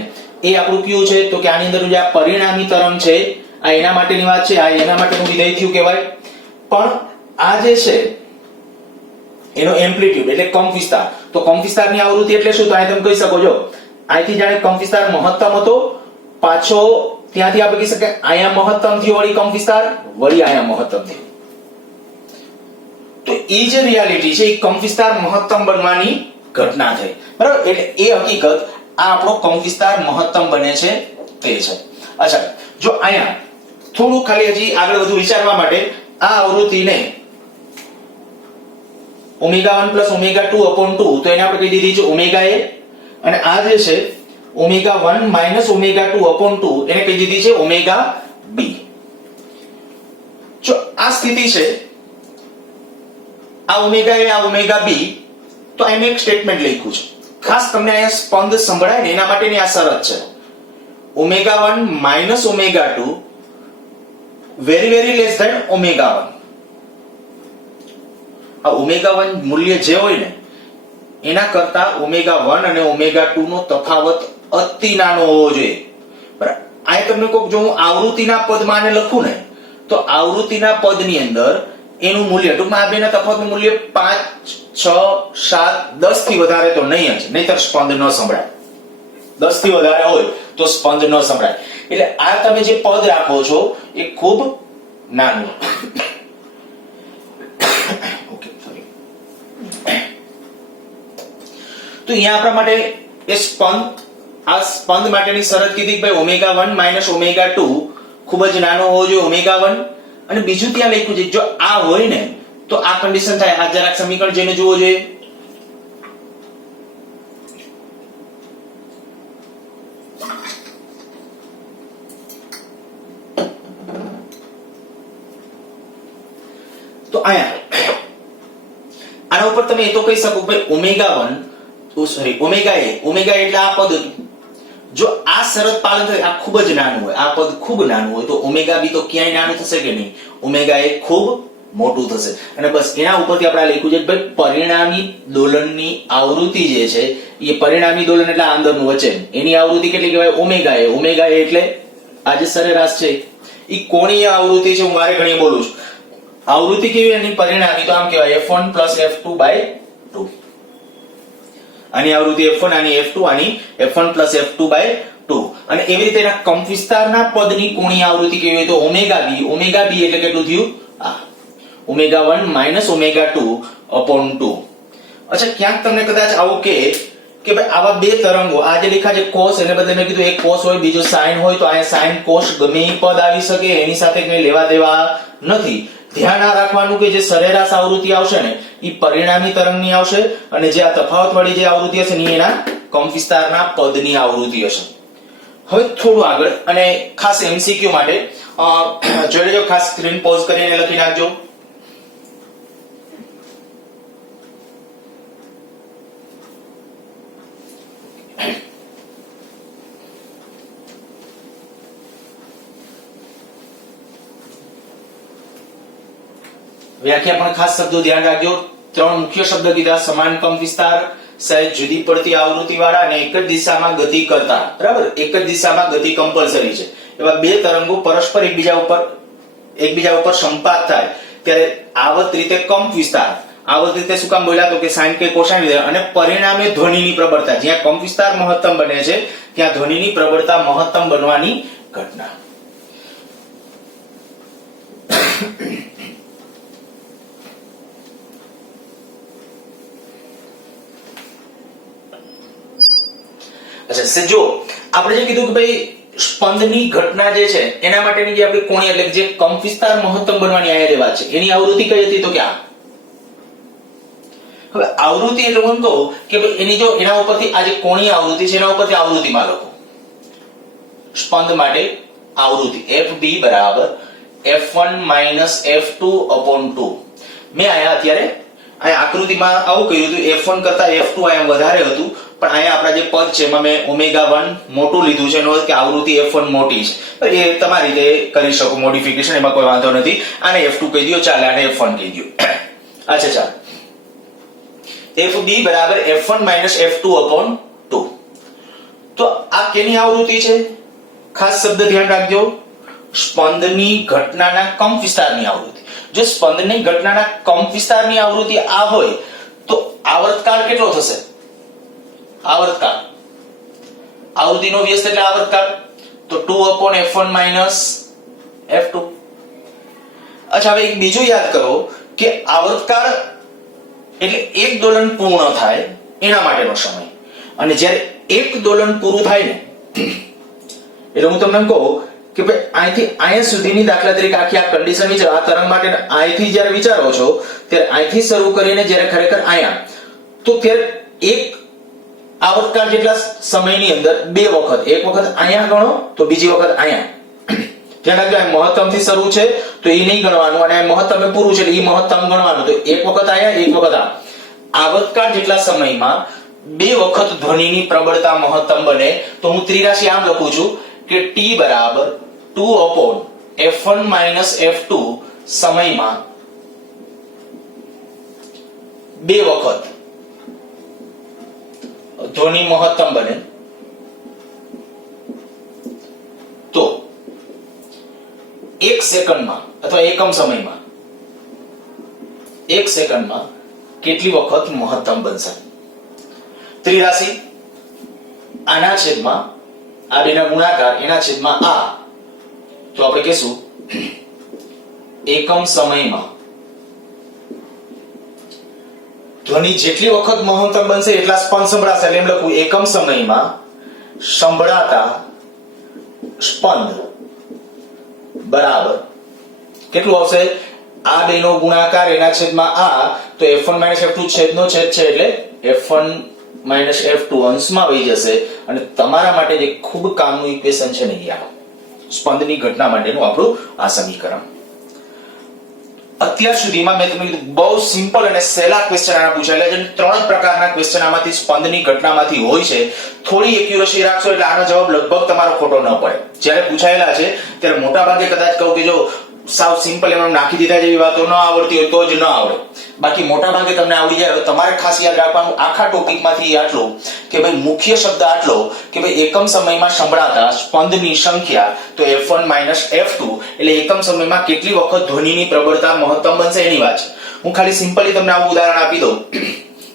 એ આપણું કયું છે તો કે આની અંદર જે આ પરિણામી તરંગ છે આ એના માટેની વાત છે, આ એના માટેનું વિધેય થયું કહેવાય. પણ આ જે છે એનો એમ્પ્લિટ્યુડ એટલે કંપ વિસ્તાર. તો કંપ વિસ્તારની આવૃત્તિ એટલે શું? તો અહીં તમે કહી શકો છો અહીંથી જાણે કંપ વિસ્તાર મહત્તમ હતો, પાછો ત્યાંથી આપણે કહી શકીએ અહીંયા મહત્તમ થયો, વળી કંપ વિસ્તાર, વળી અહીંયા મહત્તમ થયો. તો એ જે રિયાલિટી છે એ કંપ વિસ્તાર મહત્તમ બનવાની ઘટના થઈ. બરાબર? એટલે એ હકીકત આ આપણો કંપ વિસ્તાર મહત્તમ બને છે તે છે. અચ્છા, જો અહીંયા થોડું ખાલી હજી આગળ વધુ વિચારવા માટે આ આવૃત્તિને ω1 + ω2/2 તો એને આપણે કહી દીધી છે ω A, અને આ જે છે ઓમેગા 1 માઇનસ ઓમેગા 2 અપોન 2 એને કહી દીધી છે ઓમેગા બી. જો આ સ્થિતિ છે, આ ઓમેગા એ આ ઓમેગા બી, તો અહીં એક સ્ટેટમેન્ટ લખ્યું છે, ખાસ તમને અહીંયા સ્પંદ સંભળાય ને એના માટેની આ શરત છે. Omega 1 minus omega 2 very very less than omega 1. આ ઓમેગા 1 મૂલ્ય જે હોય ને એના કરતા ઓમેગા 1 અને ઓમેગા 2 નો તફાવત અતિ નાનો હોવો જોઈએ. બરાબર, આ તમને કહું, જો હું આવૃત્તિના પદમાં આને લખું ને તો આવૃત્તિના પદની અંદર એનું મૂલ્ય, ટૂંકમાં આ બેના તફાવતનું મૂલ્ય 5, 6, 7, 10 થી વધારે તો નહીં જ, નહીતર સ્પંદ ન સંભળાય. 10 થી વધારે હોય તો સ્પંદ ન સંભળાય. એટલે આ તમે જે પદ રાખો છો એ ખૂબ નાનું. Okay, sorry. તો અહીંયા આપણા માટે એ આ સ્પંદ માટેની શરત કીધી કે ભાઈ ઓમેગા 1 માઇનસ ઓમેગા 2 ખૂબ જ નાનો હોવો જોઈએ, ઓમેગા 1. અને બીજું ત્યાં લખ્યું છે, જો આ હોય ને તો આ કન્ડિશન થાય. આ જરાક સમીકરણ જેને જોવો જોઈએ. તો આના ઉપર તમે એ તો કહી શકો ભાઈ ઓમેગા 1 સોરી ઓમેગા એ એટલે આ પદ હતું. જો આ શરત પાલન થાય, આ ખૂબ જ નાનું હોય, આ પદ ખૂબ નાનું હોય, તો ઓમેગા બી તો ક્યાંય નાનું થશે કે નહીં, ઓમેગા એ ખૂબ મોટું થશે. અને બસ એના ઉપરથી આપણે લખ્યું છે ભાઈ પરિણામી દોલનની આવૃત્તિ જે છે એ પરિણામી દોલન એટલે અંદરનું વચન, એની આવૃત્તિ કેટલી કહેવાય, ઓમેગા એ. ઓમેગા એ એટલે આ જે સરેરાશ છે એ કોણીય આવૃત્તિ છે. હું મારે ઘણી બોલું છું. આવૃત્તિ કેવી એની પરિણામી, તો આમ કહેવાય f1 f2/2. આની આવૃત્તિ f1, આની f2, આની f1 f2/2. અને એવી રીતે એના કંપ વિસ્તારના પદની કોણીય આવૃત્તિ કેવી હોય તો ઓમેગા બી. ઓમેગા બી એટલે કેટલું થયું, આ ઓમેગા 1 માઇનસ ઓમેગા 2 અપોન 2. અચ્છા, ક્યાંક તમને કદાચ આવું કે ભાઈ આવા બે તરંગો, આ જે લખ્યા છે cos, એને બદલે મેં કીધું એક cos હોય બીજો sin હોય, તો અહીંયા sin cos ગમે એ પદ આવી શકે, એની સાથે કંઈ લેવા દેવા નથી. ધ્યાન આ રાખવાનું કે જે સરેરાશ આવૃત્તિ આવશે ને એ પરિણામી તરંગની આવશે, અને જે આ તફાવત વાળી જે આવૃત્તિ હશે ને એના કંપ વિસ્તારના પદની આવૃત્તિ હશે. હવે થોડું આગળ, અને ખાસ એમસીક્યુ માટે જોઈ લેજો, ખાસ સ્ક્રીન પોઝ કરીને લખી નાખજો. વ્યાખ્યા પણ ખાસ શબ્દો ધ્યાન રાખજો. 3 મુખ્ય શબ્દ કીધા, સમાન કંપ વિસ્તાર, સહેજ જુદી પડતી આવૃત્તિ વાળા અને એક જ દિશામાં ગતિ કરતા. બરાબર, એક જ દિશામાં ગતિ કમ્પલસરી છે. એવા બે તરંગો પરસ્પર એકબીજા ઉપર સંપાત થાય ત્યારે આવર્ત રીતે કંપ વિસ્તાર. આવર્ત રીતે શું કામ બોલ્યા તો કે sin કે cosine અને પરિણામે ધ્વનિની પ્રબળતા, જ્યાં કંપ વિસ્તાર મહત્તમ બને છે ત્યાં ધ્વનિની પ્રબળતા મહત્તમ બનવાની ઘટના. અચ્છા, જો આપણે જે કીધું કે ભાઈ સ્પંદની ઘટના જે છે એના માટેની જે આપણી કોણીય એટલે જે કંપ વિસ્તાર મહત્તમ બનવાની આયા વાત છે, એની આવૃત્તિ કઈ હતી તો કે આ. હવે આવૃત્તિ એટલે હું કહું કે ભાઈ એની જો એના ઉપરથી આ જે કોણીય આવૃત્તિ છે એના ઉપરથી આવૃત્તિમાં લખો. સ્પંદ માટે આવૃત્તિ fb બરાબર f1 f2/2. મેં આયા અત્યારે આ આકૃતિમાં આવું કર્યું હતું, f1 કરતા f2 આયા વધારે હતું, પણ અહીંયા આપણા જે પદ છે એમાં મેં ઓમેગા 1 મોટું લીધું છે, એનો અર્થ કે આવૃત્તિ f1 મોટી છે. એ તમારી રીતે કરી શકો મોડિફિકેશન, એમાં કોઈ વાંધો નથી. આને f2 કહી દો, ચાલે, આને f1 કહી દો. અચ્છા, ચાલો. fb બરાબર f1 f2/2. તો આ કેની આવૃત્તિ છે? ખાસ શબ્દ ધ્યાન રાખજો, સ્પંદની ઘટનાના કંપ વિસ્તારની આવૃત્તિ. જો સ્પંદની ઘટનાના કંપ વિસ્તારની આવૃત્તિ આ હોય તો આવર્તકાળ કેટલો થશે? આવર્તકાળ, આવૃત્તિનો વ્યસ્ત એટલે આવર્તકાળ, તો 2/f1 f2. અચ્છા, હવે એક બીજું યાદ કરો કે આવર્તકાળ એટલે એક દોલન પૂર્ણ થાય એના માટેનો સમય, અને જ્યારે એક દોલન પૂરું થાય ને એટલે હું તમને કહું કે ભાઈ અહીંથી અહીંયા સુધીની, દાખલા તરીકે આખી આ કન્ડિશન વિચારો, આ તરંગ માટે અહીંથી જ્યારે વિચારો છો ત્યારે અહીંથી શરૂ કરીને જ્યારે ખરેખર અહીંયા, તો ત્યારે એક આવર્તકાળ જેટલા સમયની અંદર બે વખત, એક વખત અહીંયા ગણો તો બીજી વખત અહીંયા. ધ્યાન રાખજો, મહત્તમ થી શરૂ છે તો એ નહીં ગણવાનું, અને મહત્તમ પૂરું છે એટલે એ મહત્તમ ગણવાનું. તો એક વખત અહીંયા, એક વખત આ. આવર્તકાળ જેટલા સમયમાં બે વખત ધ્વનિની પ્રબળતા મહત્તમ બને તો હું ત્રિરાશી આમ લખું છું કે T બરાબર 2/f1 - f2 સમયમાં બે વખત ધ્વનિ મહત્તમ બને તો 1 સેકન્ડમાં અથવા એકમ સમયમાં 1 સેકન્ડમાં કેટલી વખત મહત્તમ બનશે. ત્રિરાશિ આના છેદમાં આ બેના ગુણાકાર એના છેદમાં આ, તો આપણે કહેશું એકમ સમયમાં ધ્વનિ જેટલી વખત મહત્તમ બનશે એટલા સ્પંદ સંભળાશે. એટલે એમ લખું એકમ સમયમાં સંભળાતા સ્પંદ બરાબર કેટલું આવશે, આ બેનો ગુણાકાર એના છેદમાં આ, તો f1 - f2 છેદનો છેદ છે એટલે f1 - f2 અંશમાં વહી જશે. અને તમારા માટે જે ખૂબ કામનું ઇક્વેશન છે ને આ સ્પંદની ઘટના માટેનું આપણું આ સમીકરણ. અત્યાર સુધીમાં મેં તમને કીધું બહુ સિમ્પલ અને સહેલા ક્વેશ્ચન આના પૂછાયેલા છે. ત્રણ જ પ્રકારના ક્વેશ્ચન આમાંથી સ્પંદની ઘટનામાંથી હોય છે. થોડી એક્યુરસી રાખશો એટલે આનો જવાબ લગભગ તમારો ખોટો ન પડે. જ્યારે પૂછાયેલા છે ત્યારે મોટા ભાગે કદાચ કહું કે જો સાવ સિમ્પલ એમ નાખી દીધા જેવી વાતો ન આવડતી હોય તો જ ન આવડે, બાકી મોટા ભાગે તમને આવડી જાય. તમારે ખાસ યાદ રાખવાનું આખા ટોપિકમાંથી આટલું કે ભાઈ મુખ્ય શબ્દ આટલો કે ભાઈ એકમ સમયમાં સંભળાતા સ્પંદની સંખ્યા તો f1 - f2 એટલે એકમ સમયમાં કેટલી વખત ધ્વનિની પ્રબળતા મહત્તમ બનશે એની વાત છે. હું ખાલી સિમ્પલી તમને આવું ઉદાહરણ આપી દઉં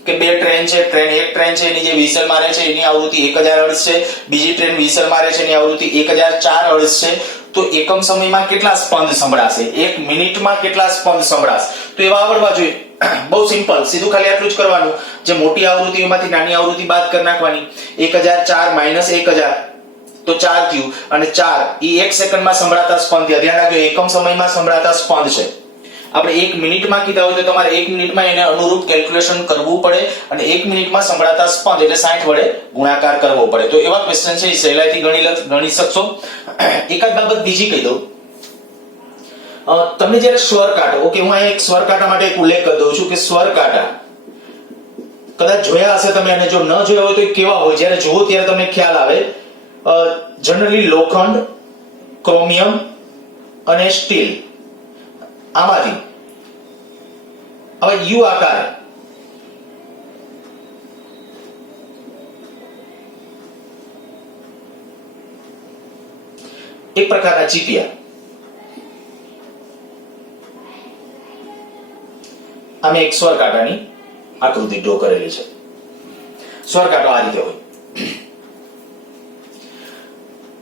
કે બે ટ્રેન છે, એક ટ્રેન છે એની જે વ્હીસલ મારે છે એની આવૃત્તિ 1000 હર્ટ્ઝ છે, બીજી ટ્રેન વ્હીસલ મારે છે એની આવૃત્તિ 1004 હર્ટ્ઝ છે. તો એકમ સમયમાં કેટલા સ્પંદ સંભળાશે, એક મિનિટમાં કેટલા સ્પંદ સંભળાશે, તો એવા આવડવા જોઈએ. બહુ સિમ્પલ, સીધું ખાલી આટલું જ કરવાનું. જે મોટી આવૃત્તિઓમાંથી નાની આવૃત્તિ બાદ કરી નાખવાની. 1004 - 1000 તો 4 થયું, અને 4 એ 1 સેકન્ડમાં સંભળાતા સ્પંદ થયા. ધ્યાન રાખજો, એકમ સમયમાં સંભળાતા સ્પંદ છે. આપણે 1 મિનિટમાં કીધા હોય તો તમારે 1 મિનિટમાં એને અનુરૂપ કેલ્ક્યુલેશન કરવું પડે, અને 1 મિનિટમાં સંભળાતા સ્પંદ એટલે 60 વડે ગુણાકાર કરવો પડે. તો એવા ક્વેશ્ચન છે એ સહેલાઈથી ગણી શકશો. એકાદ બાબત બીજી કહી દઉં, તમને જ્યારે સ્વર કાંટો, ઓકે હું અહીંયા એક સ્વર કાંટા માટે એક ઉલ્લેખ કરી દઉં છું કે સ્વર કાંટા કદાચ જોયા હશે તમે, અને જો ન જોયા હોય તો કેવા હોય, જ્યારે જોવો ત્યારે તમને ખ્યાલ આવે. જનરલી લોખંડ, ક્રોમિયમ અને સ્ટીલ આમાંથી હવે યુ આકાર એક પ્રકારના ચીપિયા, અમે એક સ્વર કાંટાની આકૃતિ ડ્રો કરેલી છે. સ્વર કાંટો આ રીતે હોય,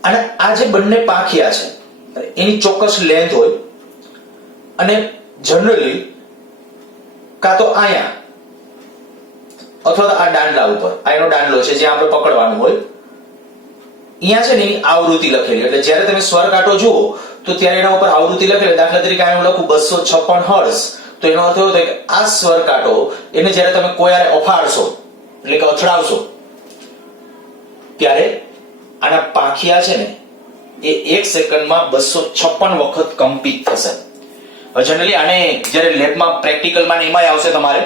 અને આ જે બંને પાંખિયા છે એની ચોક્કસ લેન્થ હોય, અને જનરલી કાં તો અહીંયા અથવા તો આ દાંડલા ઉપર, આ એનો દાંડલો છે જે આપણે પકડવાનું હોય, અહીંયા છે ને એની આવૃત્તિ લખેલી. એટલે જ્યારે તમે સ્વર કાંટો જુઓ તો ત્યારે એના ઉપર આવૃત્તિ લખેલી. દાખલા તરીકે આ હું લખું 256 હર્ટ્ઝ, તો એનો અર્થ એવો થાય કે આ સ્વર કાંટો એને જ્યારે તમે કોઈ આરે અફાડશો એટલે કે અથડાવશો ત્યારે આના પાંખિયા છે ને એ 1 સેકન્ડમાં 256 વખત કંપિત થશે. જનરલી આને જ્યારે લેબમાં પ્રેક્ટિકલમાં એમાંય આવશે તમારે,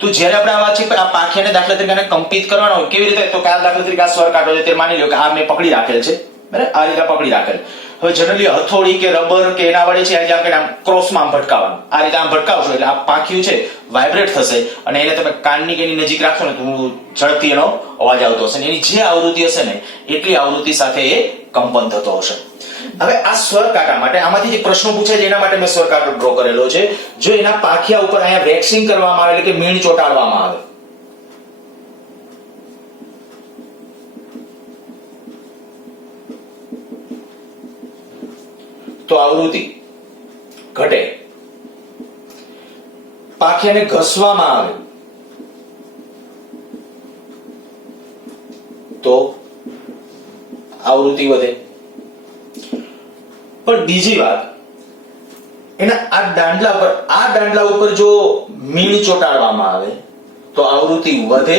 તો જ્યારે આપણે આ વાત છે આ પાંખિયાને દાખલા તરીકે આને કંપિત કરવાનો હોય કેવી રીતે, તો કે આ દાખલા તરીકે આ સ્વર કાંટો છે તે માની લો કે આ મેં પકડી રાખેલ છે, બરાબર, આ રીતે પકડી રાખેલ. હવે જનરલી હથોડી કે રબર કે એના વડે છે આમ કે આમ ક્રોસમાં આમ ભટકાવવાનું, આ રીતે આમ ભટકાવશો એટલે આ પાંખિયું છે વાઇબ્રેટ થશે, અને એને તમે કાનની કે એની નજીક રાખશો ને તો ઝડપથી એનો અવાજ આવતો હશે, એની જે આવૃત્તિ હશે ને એટલી આવૃત્તિ સાથે એ કંપન થતો હશે. હવે આ સ્વર કાંટા માટે આમાંથી જે પ્રશ્નો પૂછાય છે એના માટે મેં સ્વર કાંટો ડ્રો કરેલો છે. જો એના પાંખિયા ઉપર અહીંયા વેક્સિંગ કરવામાં આવે એટલે કે મીણ ચોંટાડવામાં આવે, તો આવૃત્તિ ઘટે. પાંખિયાને ઘસવામાં આવે તો આવૃત્તિ વધે. પણ બીજી વાત, એના આ દાંડલા ઉપર જો મીણ ચોંટાડવામાં આવે તો આવૃત્તિ વધે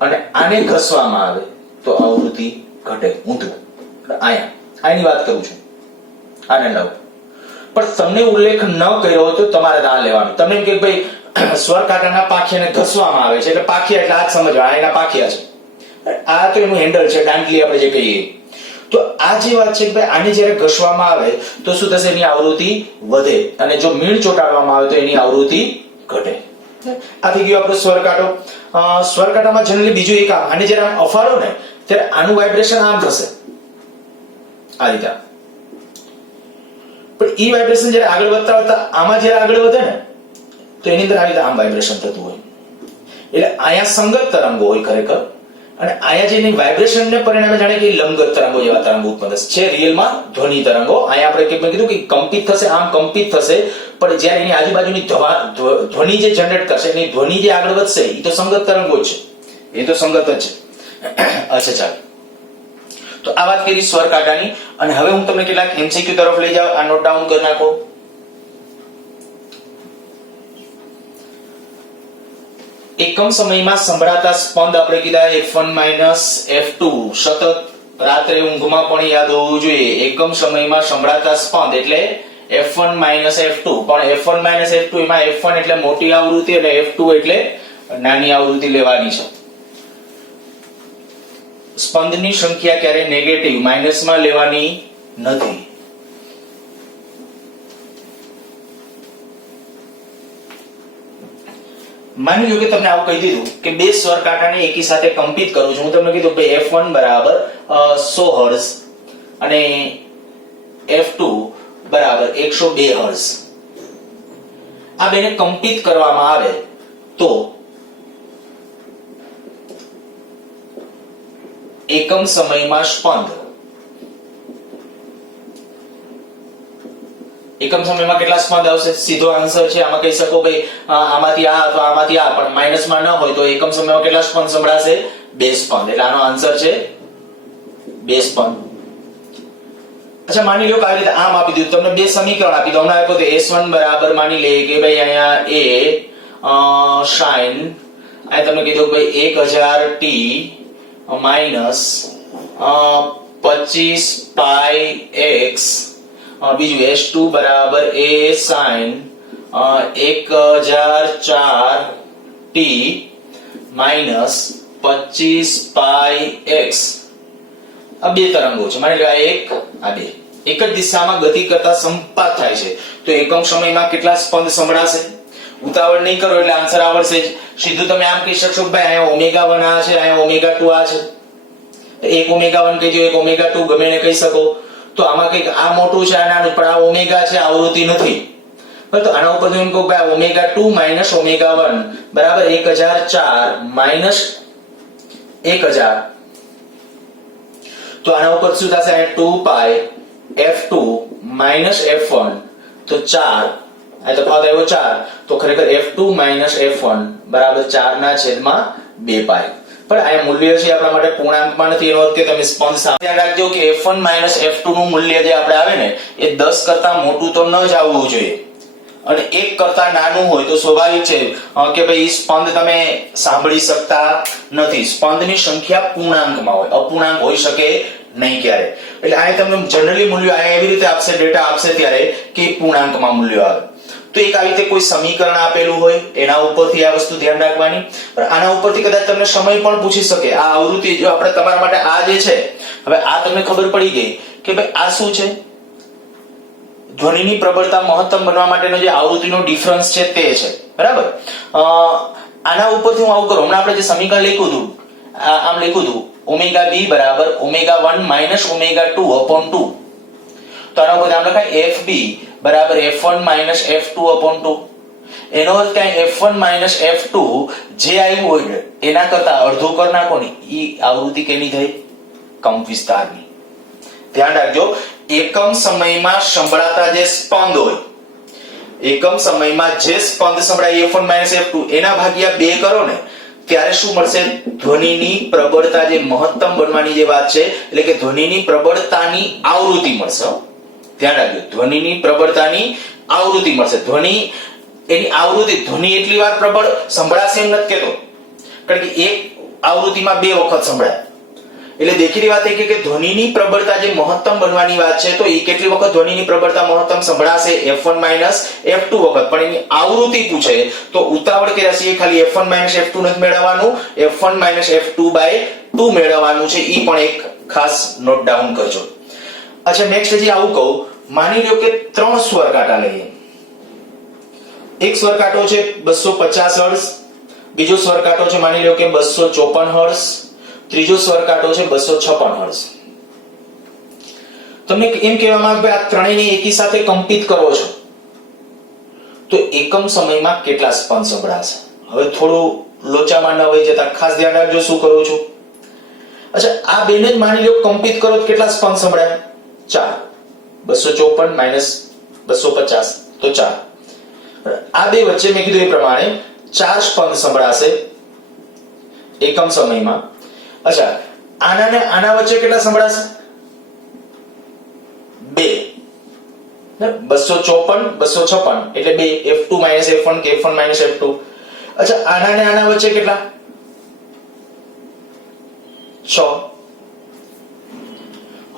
અને આને ઘસવામાં આવે તો આવૃત્તિ ઘટે. ઊંધું આની વાત કરું છું, આને લઉં. પણ તમને ઉલ્લેખ ન કર્યો હોય તો તમારે આ લેવાનું. તમને એમ કે ભાઈ સ્વર કાંટાના પાંખિયાને ઘસવામાં આવે છે એટલે પાંખિયા એટલે આ સમજવા એના પાંખિયા છે. આ તો એનું હેન્ડલ છે, દાંડલી આપણે જે કહીએ. તો આ જે વાત છે કે ભાઈ આને જ્યારે ઘસવામાં આવે તો શું થશે? એની આવૃત્તિ વધે, અને જો મીણ ચોટાડવામાં આવે તો એની આવૃત્તિ ઘટે. આ થઈ ગયો આપણો સ્વર કાંટો. સ્વર કાંટામાં જનરલી બીજું એક આને જ્યારે આમ અફાડો ને ત્યારે આનું વાઇબ્રેશન આમ થશે, આ રીતે. પણ ઈ વાઇબ્રેશન જ્યારે આગળ વધતા વધતા આમાં જ્યારે આગળ વધે ને તો એની અંદર આવી રીતે આમ વાઇબ્રેશન થતું હોય. એટલે આયા સંગત તરંગો હોય ખરેખર, અને આયા જેની વાઇબ્રેશન ને પરિણામે જાણે કે લંબગત તરંગો જેવા તરંગો ઉત્પન્ન થશે. છે રિયલમાં ધ્વનિ તરંગો. આયા આપણે કીધું કે કંપિત થશે, આમ કંપિત થશે, પણ જ્યારે એની આજુબાજુની ધ્વનિ જે જનરેટ કરશે, એની ધ્વનિ જે આગળ વધશે એ તો સંગત તરંગો છે, એ તો સંગત જ છે. અચ્છા ચાલો, તો આ વાત કરી સ્વર કાંટાની. અને હવે હું તમને કેટલાક એમસીક્યુ તરફ લઈ જાઉં. આ નોટ ડાઉન કરી નાખો. એકમ સમયમાં સંભળાતા સ્પંદ આપણે કીધા F1 F2. સતત રાત્રે ઊંઘમાં પણ યાદ હોવું જોઈએ. એકમ સમયમાં સંભળાતા સ્પંદ એટલે F1 F2. પણ F1 F2 એમાં F1 એટલે મોટી આવૃત્તિ અને F2 એટલે નાની આવૃત્તિ લેવાની છે. સ્પંદની સંખ્યા ક્યારે નેગેટિવ માઇનસમાં લેવાની નથી. માની લો કે તમને આવું કહી દીધું કે બે સ્વર કાંટાને એકી સાથે કંપિત કરું છું. હું તમને કીધું કે F1 બરાબર 100 હર્ટ્ઝ અને F2 બરાબર 102 હર્ટ્ઝ. આ બેને કંપિત કરવામાં આવે તો એકમ સમયમાં સ્પંદ, એકમ સમયમાં કેટલા સ્પંદ આવશે? સીધો આન્સર છે આમાં કહી શકો ભાઈ આમાંથી આ અથવા આમાંથી આ, પણ માઇનસમાં ન હોય તો એકમ સમયમાં કેટલા સ્પંદ સંભળાશે? 2 સ્પંદ. એટલે આનો આન્સર છે 2 સ્પંદ. અચ્છા માની લો કે આવી રીતે આમ આપી દીધું, તમને બે સમીકરણ આપી દો. હમણાં આપ્યો તો S1 બરાબર માની લઈએ કે ભાઈ અહીંયા A sin, આ તમને કીધું ભાઈ 1000 t માઈનસ 25 પાઈ x, બીજું S2 બરાબર A sin 1004 t minus 25 pi x. આ બે તરંગો છે. માની લો આ એક, આ બે એક જ દિશામાં ગતિ કરતા સંપાત થાય છે તો એકમ સમયમાં કેટલા સ્પંદ સંભળાશે? ઉતાવળ નહીં કરો એટલે આન્સર આવડશે જ. સીધું તમે આમ કહી શકશો કે ભાઈ અહીંયા ω1 આ છે, અહીંયા ω2 આ છે, એક ω1 કહી દો, એક ω2 ગમે એને કહી શકો. તો આમાં કઈક આ મોટું છે, આ નાનું, પણ આ ઓમેગા છે, આવૃત્તિ નથી. તો આના ઉપર હું કહું ભાઈ ω2 માઈનસ ω1 બરાબર 1004 માઈનસ 1000. તો આના ઉપર શું થશે? 2 પાઈ F2 માઈનસ F1, તો 4. આ તફાવત આવ્યો 4, તો ખરેખર F2 માઈનસ F1 બરાબર 4/2 પાઈ. પણ આ મૂલ્ય છે આપણા માટે પૂર્ણાંકમાં નથી. એનો અર્થ કે તમે સ્પંદ સામે ધ્યાન રાખજો કે F1 માઈનસ F2 નું મૂલ્ય જે આપણે આવે ને એ 10 કરતા મોટું તો ન જ આવવું જોઈએ, અને 1 કરતા નાનું હોય તો સ્વાભાવિક છે કે ભાઈ સ્પંદ તમે સાંભળી શકતા નથી. સ્પંદની સંખ્યા પૂર્ણાંકમાં હોય, અપૂર્ણાંક હોઈ શકે નહીં ક્યારે. એટલે આ તમને જનરલી મૂલ્ય આ એવી રીતે આપશે, ડેટા આપશે ત્યારે કે પૂર્ણાંકમાં મૂલ્ય આવે. તો એક આવી રીતે કોઈ સમીકરણ આપેલું હોય એના ઉપરથી આ વસ્તુ ધ્યાન રાખવાની. પણ આના ઉપરથી કદાચ તમને સમય પણ પૂછી શકે. આ આવૃત્તિ જો આપણે તમારા માટે આ જે છે, હવે આ તમને ખબર પડી ગઈ કે ભાઈ આ શું છે? ધ્વનિની પ્રબળતા મહત્તમ બનવા માટેનો જે આવૃત્તિનો ડિફરન્સ છે તે છે, બરાબર. આના ઉપરથી હું આવું કરું. હમણાં આપણે જે સમીકરણ લખ્યું હતું આમ લખ્યું હતું ω b બરાબર ω1 માઈનસ ω2 upon 2. તો આના ઉપર આમ લખાય FB બરાબર F1 માઈનસ F2 upon 2. એનો અર્થ કે F1 માઈનસ F2 જે આવ્યું હોય એના કરતા અડધું કરી નાખો ને, ઈ આવૃત્તિ કેની થઈ? કંપ વિસ્તારની. ધ્યાન રાખજો, એકમ સમયમાં સંભળાતા જે સ્પંદ હોય, એકમ સમયમાં જે સ્પંદ સંભળાય F1 માઈનસ F2 એના ભાગ્યા 2 કરો ને ત્યારે શું મળશે? ધ્વનિની પ્રબળતા જે મહત્તમ બનવાની જે વાત છે, એટલે કે ધ્વનિની પ્રબળતાની આવૃત્તિ મળશે. ધ્યાન રાખજો, ધ્વનિની પ્રબળતાની આવૃત્તિ મળશે. ધ્વનિ એની આવૃત્તિ, ધ્વનિ એટલી વાર પ્રબળ સંભળાશે એમ નથી કહેતો, કારણ કે એક આવૃત્તિમાં 2 વખત સંભળાય. એટલે દેખીતી વાત એ કે ધ્વનિની પ્રબળતા જે મહત્તમ બનવાની વાત છે, તો એ કેટલી વખત ધ્વનિની પ્રબળતા મહત્તમ સંભળાશે? F1 F2 વખત. પણ એની આવૃત્તિ પૂછે તો ઉતાવળ કર્યા છે ખાલી F1 F2 નથી મેળવવાનું, F1 F2/2 મેળવવાનું છે. ઈ પણ એક ખાસ નોટ ડાઉન કરજો. અચ્છા, નેક્સ્ટ જે આવું કહું, માની લ્યો કે 3 સ્વર કાંટા લઈએ. એક સ્વર કાંટો છે 250 હર્ટ્ઝ, બીજો સ્વર કાંટો છે માની લ્યો કે 254 હર્ટ્ઝ, ત્રીજો સ્વર કાંટો છે 256 હર્ટ્ઝ. તમને એમ કહેવામાં આવે કે આ ત્રણેયને એકી સાથે કંપિત કરો છો તો એકમ સમયમાં કેટલા સ્પંદ સંભળાશે? હવે થોડું લોચામાં ન હોય જતા ખાસ ધ્યાન રાખજો શું કરું છું. અચ્છા, આ બેને જ માની લો કંપિત કરો તો કેટલા સ્પંદ સંભળાય? 4. 254 - 250 તો 4. આ બે વચ્ચે મેં કીધું એ પ્રમાણે 4 સ્પંદ સંભળાશે એકમ સમયમાં. અચ્છા, આના ને આના વચ્ચે કેટલા સંભળાશે? 2. 254 256 એટલે 2. F2 F1 કે F1 F2. અચ્છા, આના ને આના વચ્ચે કેટલા? 6.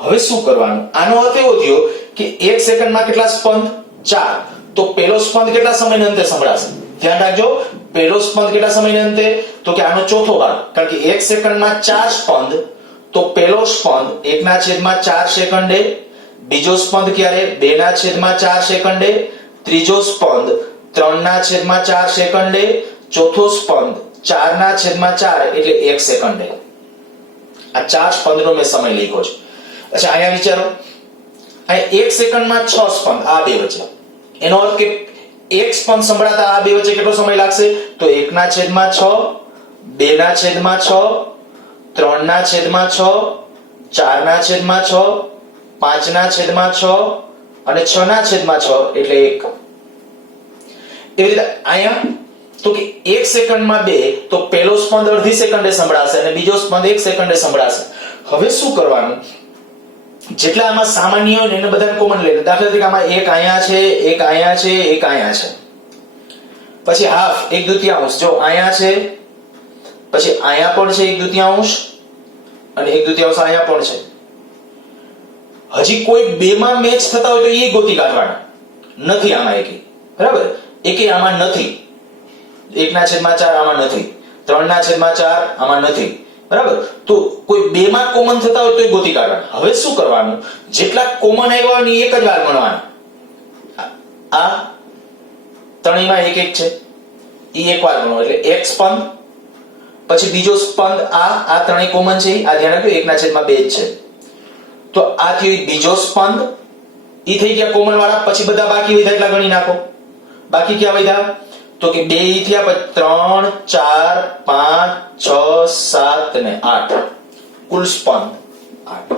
હવે શું કરવાનું? આનો અર્થ એવો થયો કે 1 સેકન્ડમાં કેટલા સ્પંદ? 4. તો પહેલો સ્પંદ કેટલા સમયના અંતે સંભળાશે? ધ્યાન રાખજો, પહેલો સ્પંદ કેટલા સમયના અંતે? તો કે આનો ચોથો ભાગ. કારણ કે 1 સેકન્ડમાં 4 સ્પંદ, તો પહેલો સ્પંદ 1/4 સેકન્ડે, બીજો સ્પંદ ક્યારે? 2/4 સેકન્ડે, ત્રીજો સ્પંદ 3/4 સેકન્ડે, ચોથો સ્પંદ 4/4 એટલે 1 સેકન્ડે. આ 4 સ્પંદનો મેં સમય લખ્યો છે. અચ્છા, અહીંયા વિચારો, અહીંયા 1 સેકન્ડમાં 6 સ્પંદ આ બે વચ્ચે. એનો અર્થ કે એક સ્પંદ સંભળાતા આ બે વચ્ચે કેટલો સમય લાગશે? તો 1/6, 2/6, 3/6, 4/6, 5/6 અને 6/6 એટલે 1. એવી રીતે અહીંયા તો કે 1 સેકન્ડમાં 2, તો પહેલો સ્પંદ અડધી સેકન્ડે સંભળાશે અને બીજો સ્પંદ 1 સેકન્ડે સંભળાશે. હવે શું કરવાનું? જેટલા આમાં સામાન્ય હોય એને બધાને કોમન લઈને, દાખલા તરીકે આમાં એક અહીંયા છે, એક અહીંયા છે, એક અહીંયા છે, પછી હાફ 1/2 જો અહીંયા છે, પછી અહીંયા પણ છે 1/2 અને 1/2 અહીંયા પણ છે. હજી કોઈ બે માં મેચ થતા હોય તો એ ગોતી કાઢવાના. નથી આમાં એકે, બરાબર? એકે આમાં નથી. 1/4 આમાં નથી, 3/4 આમાં નથી, બરાબર? તો કોઈ બે માં કોમન થતા હોય તો એ ગોતી કાઢવાના. હવે શું કરવાનું? જેટલા કોમન આવ્યા હોય ને એક જ વાર ગણવાના. આ ત્રણેયમાં એક એક છે, એ એક વાર ગણો એટલે એક સ્પંદ, પછી બીજો સ્પંદ આ ત્રણેય કોમન છે, આ ધ્યાન રાખજો 1/2 જ છે. તો આ થયું બીજો સ્પંદ, ઈ થઈ ગયા કોમન વાળા. પછી બધા બાકી વધ્યા એટલા ગણી નાખો. બાકી ક્યાં વધ્યા? તો કે 2 ઈ થયા, પછી 3 4 5 6 7 ને 8 કુલ સ્પંદ 8.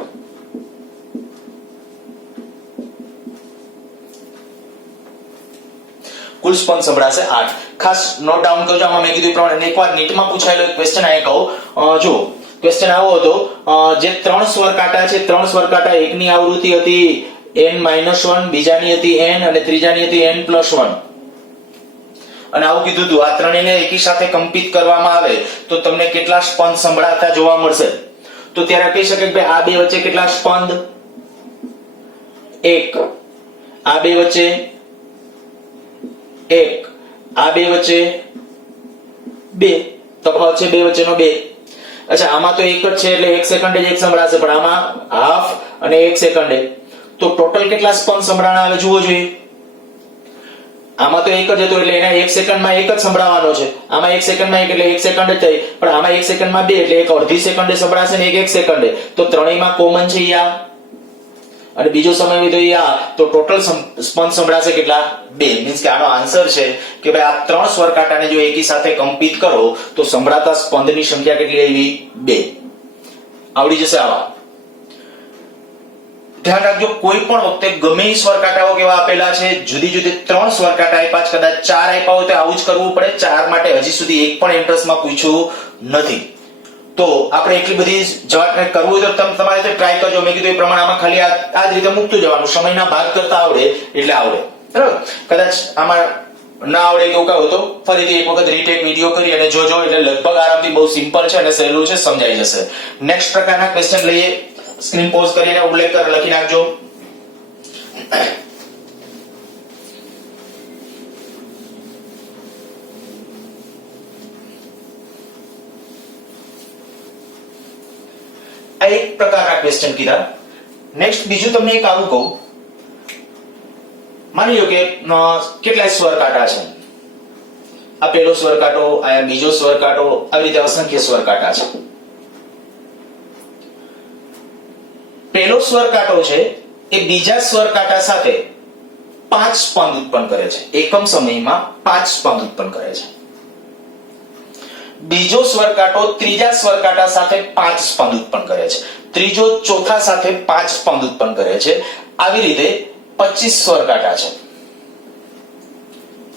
કુલ સ્પંદ સંભળાશે 8. ખાસ નોટ ડાઉન કરજો. આમાં મેં કીધું એ પ્રમાણે એકવાર નીટમાં પૂછાયેલો એક ક્વેશ્ચન અહીંયા કહું. જો ક્વેશ્ચન આવો હતો, જે 3 સ્વર કાંટા છે, 3 સ્વર કાંટા, એકની આવૃત્તિ હતી n-1, બીજાની હતી n અને ત્રીજાની હતી n+1. અને આવું કીધું હતું આ ત્રણેયને એકી સાથે કંપિત કરવામાં આવે તો તમને કેટલા સ્પંદ સંભળાતા જોવા મળશે? તો ત્યારે કહી શકે કે આ બે વચ્ચે કેટલા સ્પંદ? 1. આ બે વચ્ચે 1. આ બે વચ્ચે 2. તફાવત છે બે વચ્ચેનો 2. અચ્છા, આમાં તો એક જ છે એટલે 1 સેકન્ડે જ એક સંભળાશે, પણ આમાં હાફ અને 1 સેકન્ડે. તો ટોટલ કેટલા સ્પંદ સંભળાણા આવે જુઓ જોઈએ. આમાં તો એક જ હતો એટલે એના 1 સેકન્ડમાં એક જ સંભળાવવાનો છે. આમાં 1 સેકન્ડમાં એક એટલે 1 સેકન્ડ જ થઈ, પણ આમાં 1 સેકન્ડમાં 2 એટલે એક અડધી સેકન્ડે સંભળાશે ને એક 1 સેકન્ડે. તો ત્રણેયમાં કોમન છે આ અને બીજો સમય હોય તો આ. તો ટોટલ સ્પંદ સંભળાશે કેટલા? 2. મીન્સ કે આનો આન્સર છે કે ભાઈ આ 3 સ્વર કાંટાને જો એકી સાથે કંપિત કરો તો સંભળાતા સ્પંદની સંખ્યા કેટલી આવી? 2. આવડી જશે આવા. ધ્યાન રાખજો, કોઈ પણ વખતે ગમે એ સ્વર કાંટાઓ કેવા આપેલા છે, જુદી જુદી 3 સ્વર કાંટા આપ્યા છે, કદાચ 4 આપ્યા હોય તો આવું જ કરવું પડે. 4 માટે હજી સુધી એક પણ એન્ટ્રન્સમાં પૂછ્યું નથી. તો આપણે એટલી બધી જવાબ કરવું હોય તો તમારે ટ્રાય કરજો. મેં કીધું એ પ્રમાણે આમાં ખાલી આ જ રીતે મૂકતું જવાનું. સમયના ભાગ કરતા આવડે એટલે આવડે, બરાબર? કદાચ આમાં ના આવડે કેવું કાંઈ હોય તો ફરીથી એક વખત રીટેક વિડીયો કરી અને જોજો, એટલે લગભગ આરામથી બહુ સિમ્પલ છે અને સહેલું છે, સમજાઈ જશે. નેક્સ્ટ પ્રકારના ક્વેશ્ચન લઈએ. સ્ક્રીન પોઝ કરીને ઉલ્લેખ કરી લખી નાખજો. આ એક પ્રકારના ક્વેશ્ચન કીધા. નેક્સ્ટ બીજું તમને એક આવું કહું, માની લો કે કેટલાય સ્વર કાંટા છે. આ પહેલો સ્વર કાંટો, આ બીજો સ્વર કાંટો, આવી રીતે અસંખ્ય સ્વર કાંટા છે. પહેલો સ્વર કાંટો છે એ બીજા સ્વર કાંટા સાથે 5 સ્પંદ ઉત્પન્ન કરે છે. એકમ સમયમાં 5 સ્પંદ ઉત્પન્ન કરે છે. બીજો સ્વર કાંટો ત્રીજા સ્વર કાંટા સાથે 5 સ્પંદ ઉત્પન્ન કરે છે. ત્રીજો ચોથા સાથે 5 સ્પંદ ઉત્પન્ન કરે છે. આવી રીતે 25 સ્વર કાંટા છે.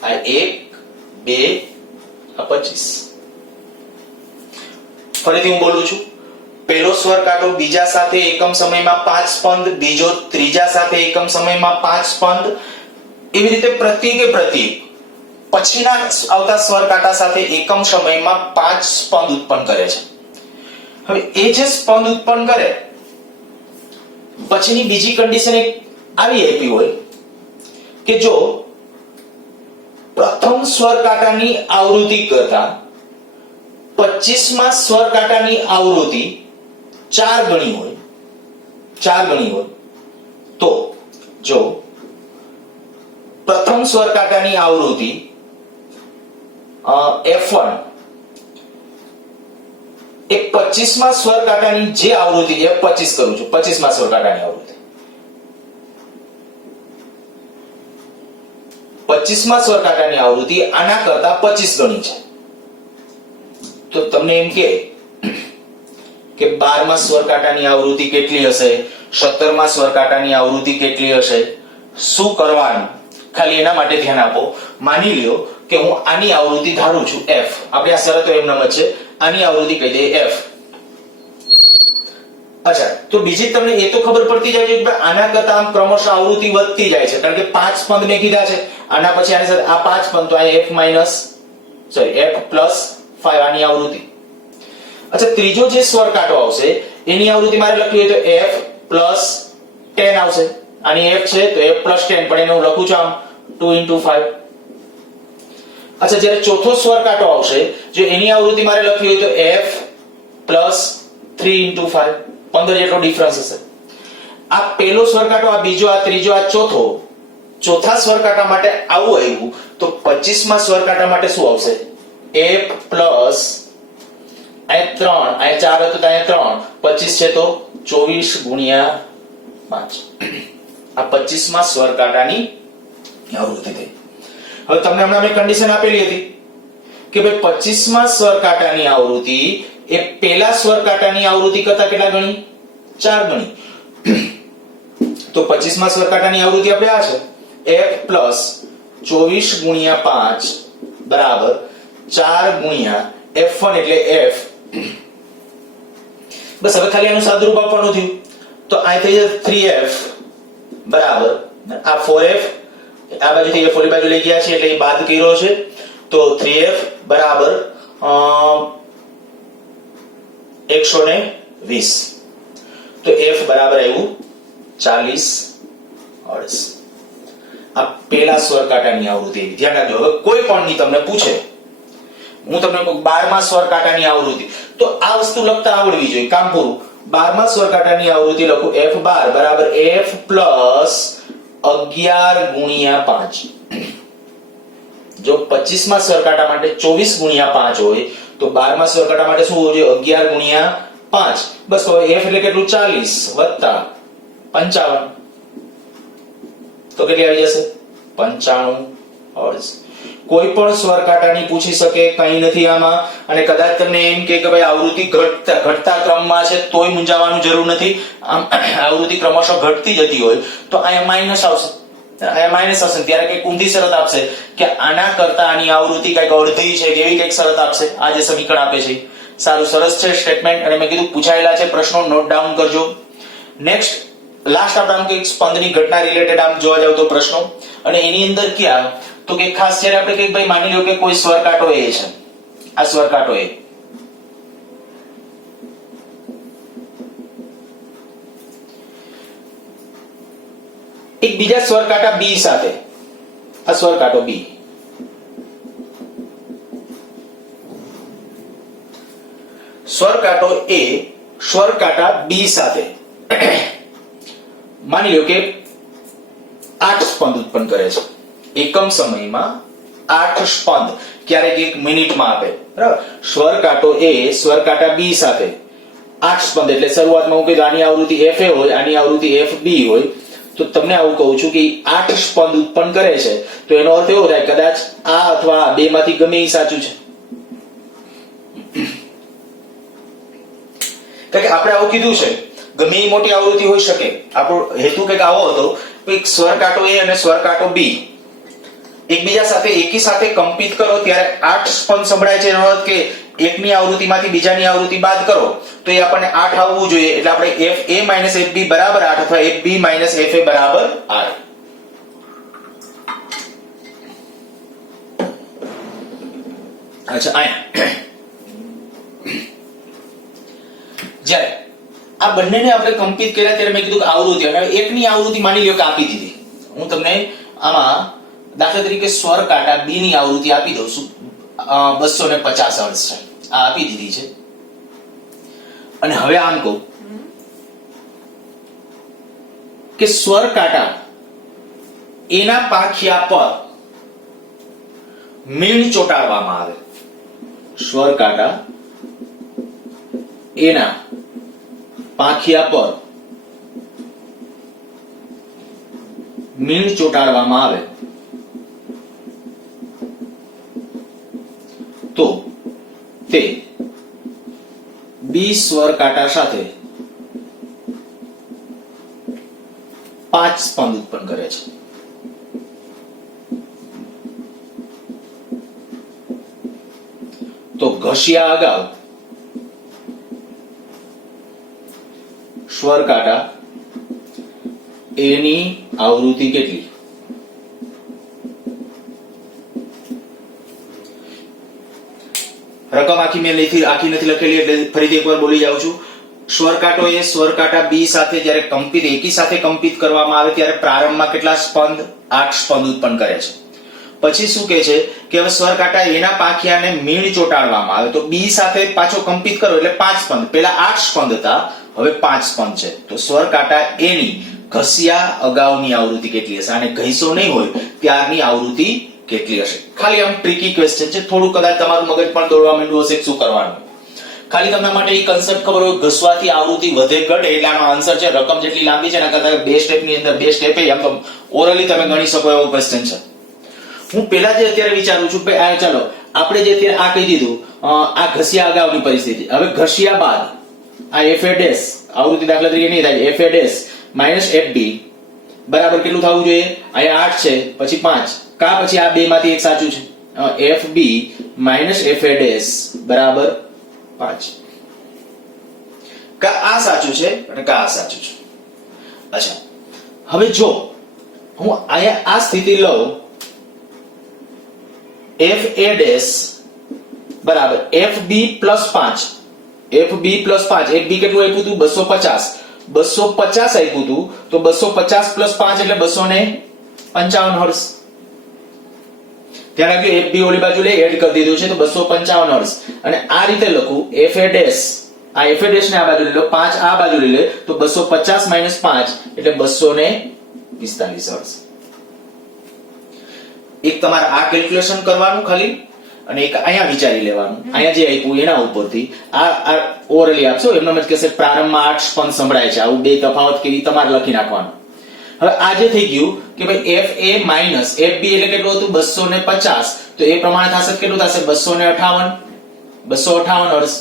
આ 1 2 આ 25. ફરીથી હું બોલું છું. પહેલો સ્વર કાંટો બીજા સાથે એકમ સમયમાં 5 સ્પંદ, બીજો ત્રીજા સાથે એકમ સમયમાં 5 સ્પંદ, એવી રીતે પ્રત્યેક પછીના આવતા સ્વર કાંટા સાથે એકમ સમયમાં 5 સ્પંદ ઉત્પન્ન કરે છે. હવે એ જે સ્પંદ ઉત્પન્ન કરે પછીની બીજી કન્ડિશન એક આવી આપી હોય કે જો પ્રથમ સ્વર કાંટાની આવૃત્તિ કરતા 25મા સ્વર કાંટાની આવૃત્તિ 4 ગણી હોય તો જો પ્રથમ સ્વર કાંટાની આવૃત્તિ F1 એ 25મા સ્વર કાંટાની જે આવૃત્તિ F25 કરું છું, 25મા સ્વર કાંટાની આવૃત્તિ 25મા સ્વર કાંટાની આવૃત્તિ આના કરતા 25 ગણી છે. તો તમને એમ કે 12મા સ્વર કાંટાની આવૃત્તિ કેટલી હશે, 17મા સ્વર કાંટાની આવૃત્તિ કેટલી હશે, શું કરવાનું? ખાલી એના માટે ધ્યાન આપો. માની લ્યો કે હું આની આવૃત્તિ ધારું છું F. આપણે આ શરતો એમનામ જ છે. આની આવૃત્તિ કહી દઈએ F. અચ્છા, તો બીજી તમને એ તો ખબર પડતી જાય છે કે આના કરતા આમ ક્રમશઃ આવૃત્તિ વધતી જાય છે, કારણ કે 5 સ્પંદ મેં કીધા છે. આના પછી આની સાથે આ 5 સ્પંદ, તો આ F+5 આની આવૃત્તિ. અચ્છા, ત્રીજો જે સ્વર કાંટો આવશે એની આવૃત્તિ મારે લખવી હોય તો F+10 આવશે. આની F છે તો F+10, પણ એને હું લખું છું આમ 2 × 5. અચ્છા, જ્યારે ચોથો સ્વર કાંટો આવશે જો એની આવૃત્તિ મારે લખવી હોય તો F+3 × 5, 15 જેટલો ડિફરન્સ હશે. આ પહેલો સ્વર કાંટો, આ બીજો, આ ત્રીજો, આ ચોથા સ્વર કાંટા માટે આવું આવ્યું તો 25મા સ્વર કાંટા માટે શું આવશે? F+ અહીંયા 3, અહીંયા 4 હતો તો અહીંયા 3, 25 છે તો 24 × 5. આ 25મા સ્વર કાંટાની આવૃત્તિ થઈ. હવે તમને હમણાં મેં કન્ડિશન આપેલી હતી કે ભાઈ 25મા સ્વર કાંટાની આવૃત્તિ એ પહેલા સ્વર કાંટાની આવૃત્તિ કરતા કેટલા ગણી? 4 ગણી. તો 25મા સ્વર કાંટાની આવૃત્તિ આપણે આ છે F+24 × 5 બરાબર 4 × F1 એટલે F. બસ હવે ખાલી આનું સાદુરૂપ આપવાનું થયું તો આ થઈ જશે 3F બરાબર આ 4F. આ બાજુથી F ઓલી બાજુ લઈ ગયા છે એટલે એ બાદ કર્યો છે તો 3F બરાબર 120. તો F બરાબર આવ્યું 40 હર્ટ્ઝ. આ પહેલા સ્વર કાંટાની આવૃત્તિ. ધ્યાન રાખજો, હવે કોઈ પણ ની તમને પૂછે, હું તમને 12મા સ્વર કાંટાની આવૃત્તિ, તો આ વસ્તુ લખતા આવડવી જોઈએ. કામ પૂરું. 12મા સ્વર કાંટાની આવૃત્તિ લખું F12 બરાબર F+11 × 5. જો 25મા સ્વર કાંટા માટે 24 × 5 હોય તો 12મા સ્વર કાંટા માટે શું હોવું જોઈએ? 11 × 5. બસ હવે F એટલે કેટલું? 40 + 55. તો કેટલી આવી જશે? 95 હર્ટ્ઝ. કોઈ પણ સ્વર કાંટાની પૂછી શકે, કંઈ નથી આમાં. અને કદાચ તમને એમ કે ભાઈ આવૃત્તિ ઘટતા ક્રમમાં છે તોય મૂંઝાવાનું જરૂર નથી. આમ આવૃત્તિ ક્રમશઃ ઘટતી જતી હોય તો અહીંયા માઈનસ આવશે. ત્યારે કઈક ઊંધી શરત આપશે કે આના કરતા આની આવૃત્તિ કઈક અડધી છે કે એવી કઈક શરત આપશે. આ જે સમીકરણ આપે છે સારું સરસ છે સ્ટેટમેન્ટ, અને મેં કીધું પૂછાયેલા છે પ્રશ્નો, નોટ ડાઉન કરજો. નેક્સ્ટ લાસ્ટ આપણે આમ કે સ્પંદની ઘટના રિલેટેડ આમ જોવા જાવ તો પ્રશ્નો, અને એની અંદર ક્યાં તો કે ખાસ જ્યારે આપણે કહીએ ભાઈ માની લો કે કોઈ સ્વર કાંટો A છે, આ સ્વર કાંટો A, એક બીજા સ્વર કાંટા B સાથે, આ સ્વર કાંટો B, સ્વર કાંટો A સ્વર કાંટા B સાથે માની લો કે 8 સ્પંદ ઉત્પન્ન કરે છે. એકમ સમયમાં 8 સ્પંદ ક્યારેક 1 મિનિટમાં આપે, બરાબર. સ્વર કાંટો A સ્વર કાંટા B સાથે 8 સ્પંદ, એટલે શરૂઆતમાં હું કહું આની આવૃત્તિ FA હોય, આની આવૃત્તિ FB હોય, તો તમને આવું કહું છું કે 8 સ્પંદ ઉત્પન્ન કરે છે, તો એનો અર્થ એવો થાય કદાચ આ અથવા આ બેમાંથી ગમે એ સાચું છે. કારણ કે આપણે આવું કીધું છે ગમે એ મોટી આવૃત્તિ હોઈ શકે. આપણો હેતુ કંઈક આવો હતો કે સ્વર કાંટો A અને સ્વર કાંટો B એકબીજા સાથે એકી સાથે કંપિત કરો ત્યારે 8 સ્પંદ સંભળાય છે. એનો અર્થ કે એકની આવૃત્તિમાંથી બીજાની આવૃત્તિ બાદ કરો તો એ આપણને 8 આવવું જોઈએ. એટલે આપણે FA FB બરાબર 8 અથવા FB FA બરાબર 8. અચ્છા, આયા જ્યારે આ બંનેને આપણે કંપિત કર્યા ત્યારે મેં કીધું કે આવૃત્તિ, અને એકની આવૃત્તિ માની લો કે આપી દીધી. હું તમને આમાં દાખલા તરીકે સ્વર કાંટા B ની આવૃત્તિ આપી દઉં છું, 250 હર્ટ્ઝ છે, આ આપી દીધી છે. અને હવે આમ કહું કે સ્વર કાંટા એના પાંખિયા પર મીણ ચોંટાડવામાં આવે. સ્વર કાંટા એના પાંખિયા પર મીણ ચોંટાડવામાં આવે તો તે B સ્વર કાંટા સાથે 5 સ્પંદ ઉત્પન્ન કરે છે. તો ઘસ્યા અગાઉ સ્વર કાંટા એની આવૃત્તિ કેટલી? રકમ આખી મેં આખી નથી લખેલી એટલે ફરીથી એકવાર બોલી જાઉં છું. સ્વર કાંટો એ સ્વર કાંટા B સાથે જ્યારે એકી સાથે કંપિત કરવામાં આવે ત્યારે પ્રારંભમાં કેટલા સ્પંદ? 8 સ્પંદ ઉત્પન્ન કરે છે. પછી શું કહે છે કે હવે સ્વર કાંટા એના પાંખિયાને મીણ ચોંટાડવામાં આવે તો B સાથે પાછો કંપિત કરો એટલે 5 સ્પંદ. પહેલા 8 સ્પંદ હતા, હવે 5 સ્પંદ છે. તો સ્વર કાંટા એની ઘસ્યા અગાઉની આવૃત્તિ કેટલી હશે? આને ઘસ્યો નહીં હોય ત્યારની આવૃત્તિ કેટલી હશે? ખાલી આમ ટ્રિકી ક્વેશ્ચન છે, થોડું કદાચ તમારું મગજ પણ દોડવા માંડ્યું હશે શું કરવાનું. ખાલી તમને માટે એ કન્સેપ્ટ ખબર હોય, ઘસવાથી આવૃત્તિ વધે ઘટે એટલે આનો આન્સર છે. રકમ જેટલી લાંબી છે એના કરતા 2 સ્ટેપની અંદર 2 સ્ટેપે આમ તો ઓરલી તમે ગણી શકો એવો ક્વેશ્ચન છે. હું પહેલા જે અત્યારે વિચારું છું કે આ ચાલો આપણે જે અત્યારે આ કહી દીધું, આ ઘસ્યા અગાઉની પરિસ્થિતિ. હવે ઘસ્યા બાદ આ FA ડેશ આવૃત્તિ દાખલા તરીકે નહીં થાય, FA ડેશ FB બરાબર કેટલું થવું જોઈએ? અહીંયા 8 છે, પછી 5, કા પછી આ બે માંથી એક સાચું છે. FB FA ડેશ બરાબર 5, કા આ સાચું છે અને કા આ સાચું છે. અચ્છા, હવે જો હું અહીંયા આ સ્થિતિ લઉં, FA ડેશ બરાબર FB plus 5, FB plus 5, FB કેટલું આપ્યું હતું? 250, 250 આપ્યું હતું, તો 250 પ્લસ 5 એટલે 255 હર્ટ્ઝ. ધ્યાન રાખજો, FB ઓલી બાજુ એડ કરી દીધું છે તો 255 હર્ટ્ઝ. અને આ રીતે લખું FA ડેશ, આ FA ડેશ ને આ બાજુ લઈ લો, 5 આ બાજુ લઈ લે તો 250 - 5 એટલે 245 હર્ટ્ઝ. એક તમારે આ કેલ્ક્યુલેશન કરવાનું ખાલી, અને એક અહીંયા વિચારી લેવાનું. અહીંયા જે આપ્યું એના ઉપરથી આ ઓરલી આપશો, એમનો મત કહેશે પ્રારંભમાં 8 સ્પંદ સંભળાય છે, આવું બે તફાવત કેવી તમારે લખી નાખવાનું. હવે આ જે થઈ ગયું કે ભાઈ FA FB એટલે કેટલું હતું? 250, તો એ પ્રમાણે થશે કેટલું થશે? 258 હર્ટ્ઝ.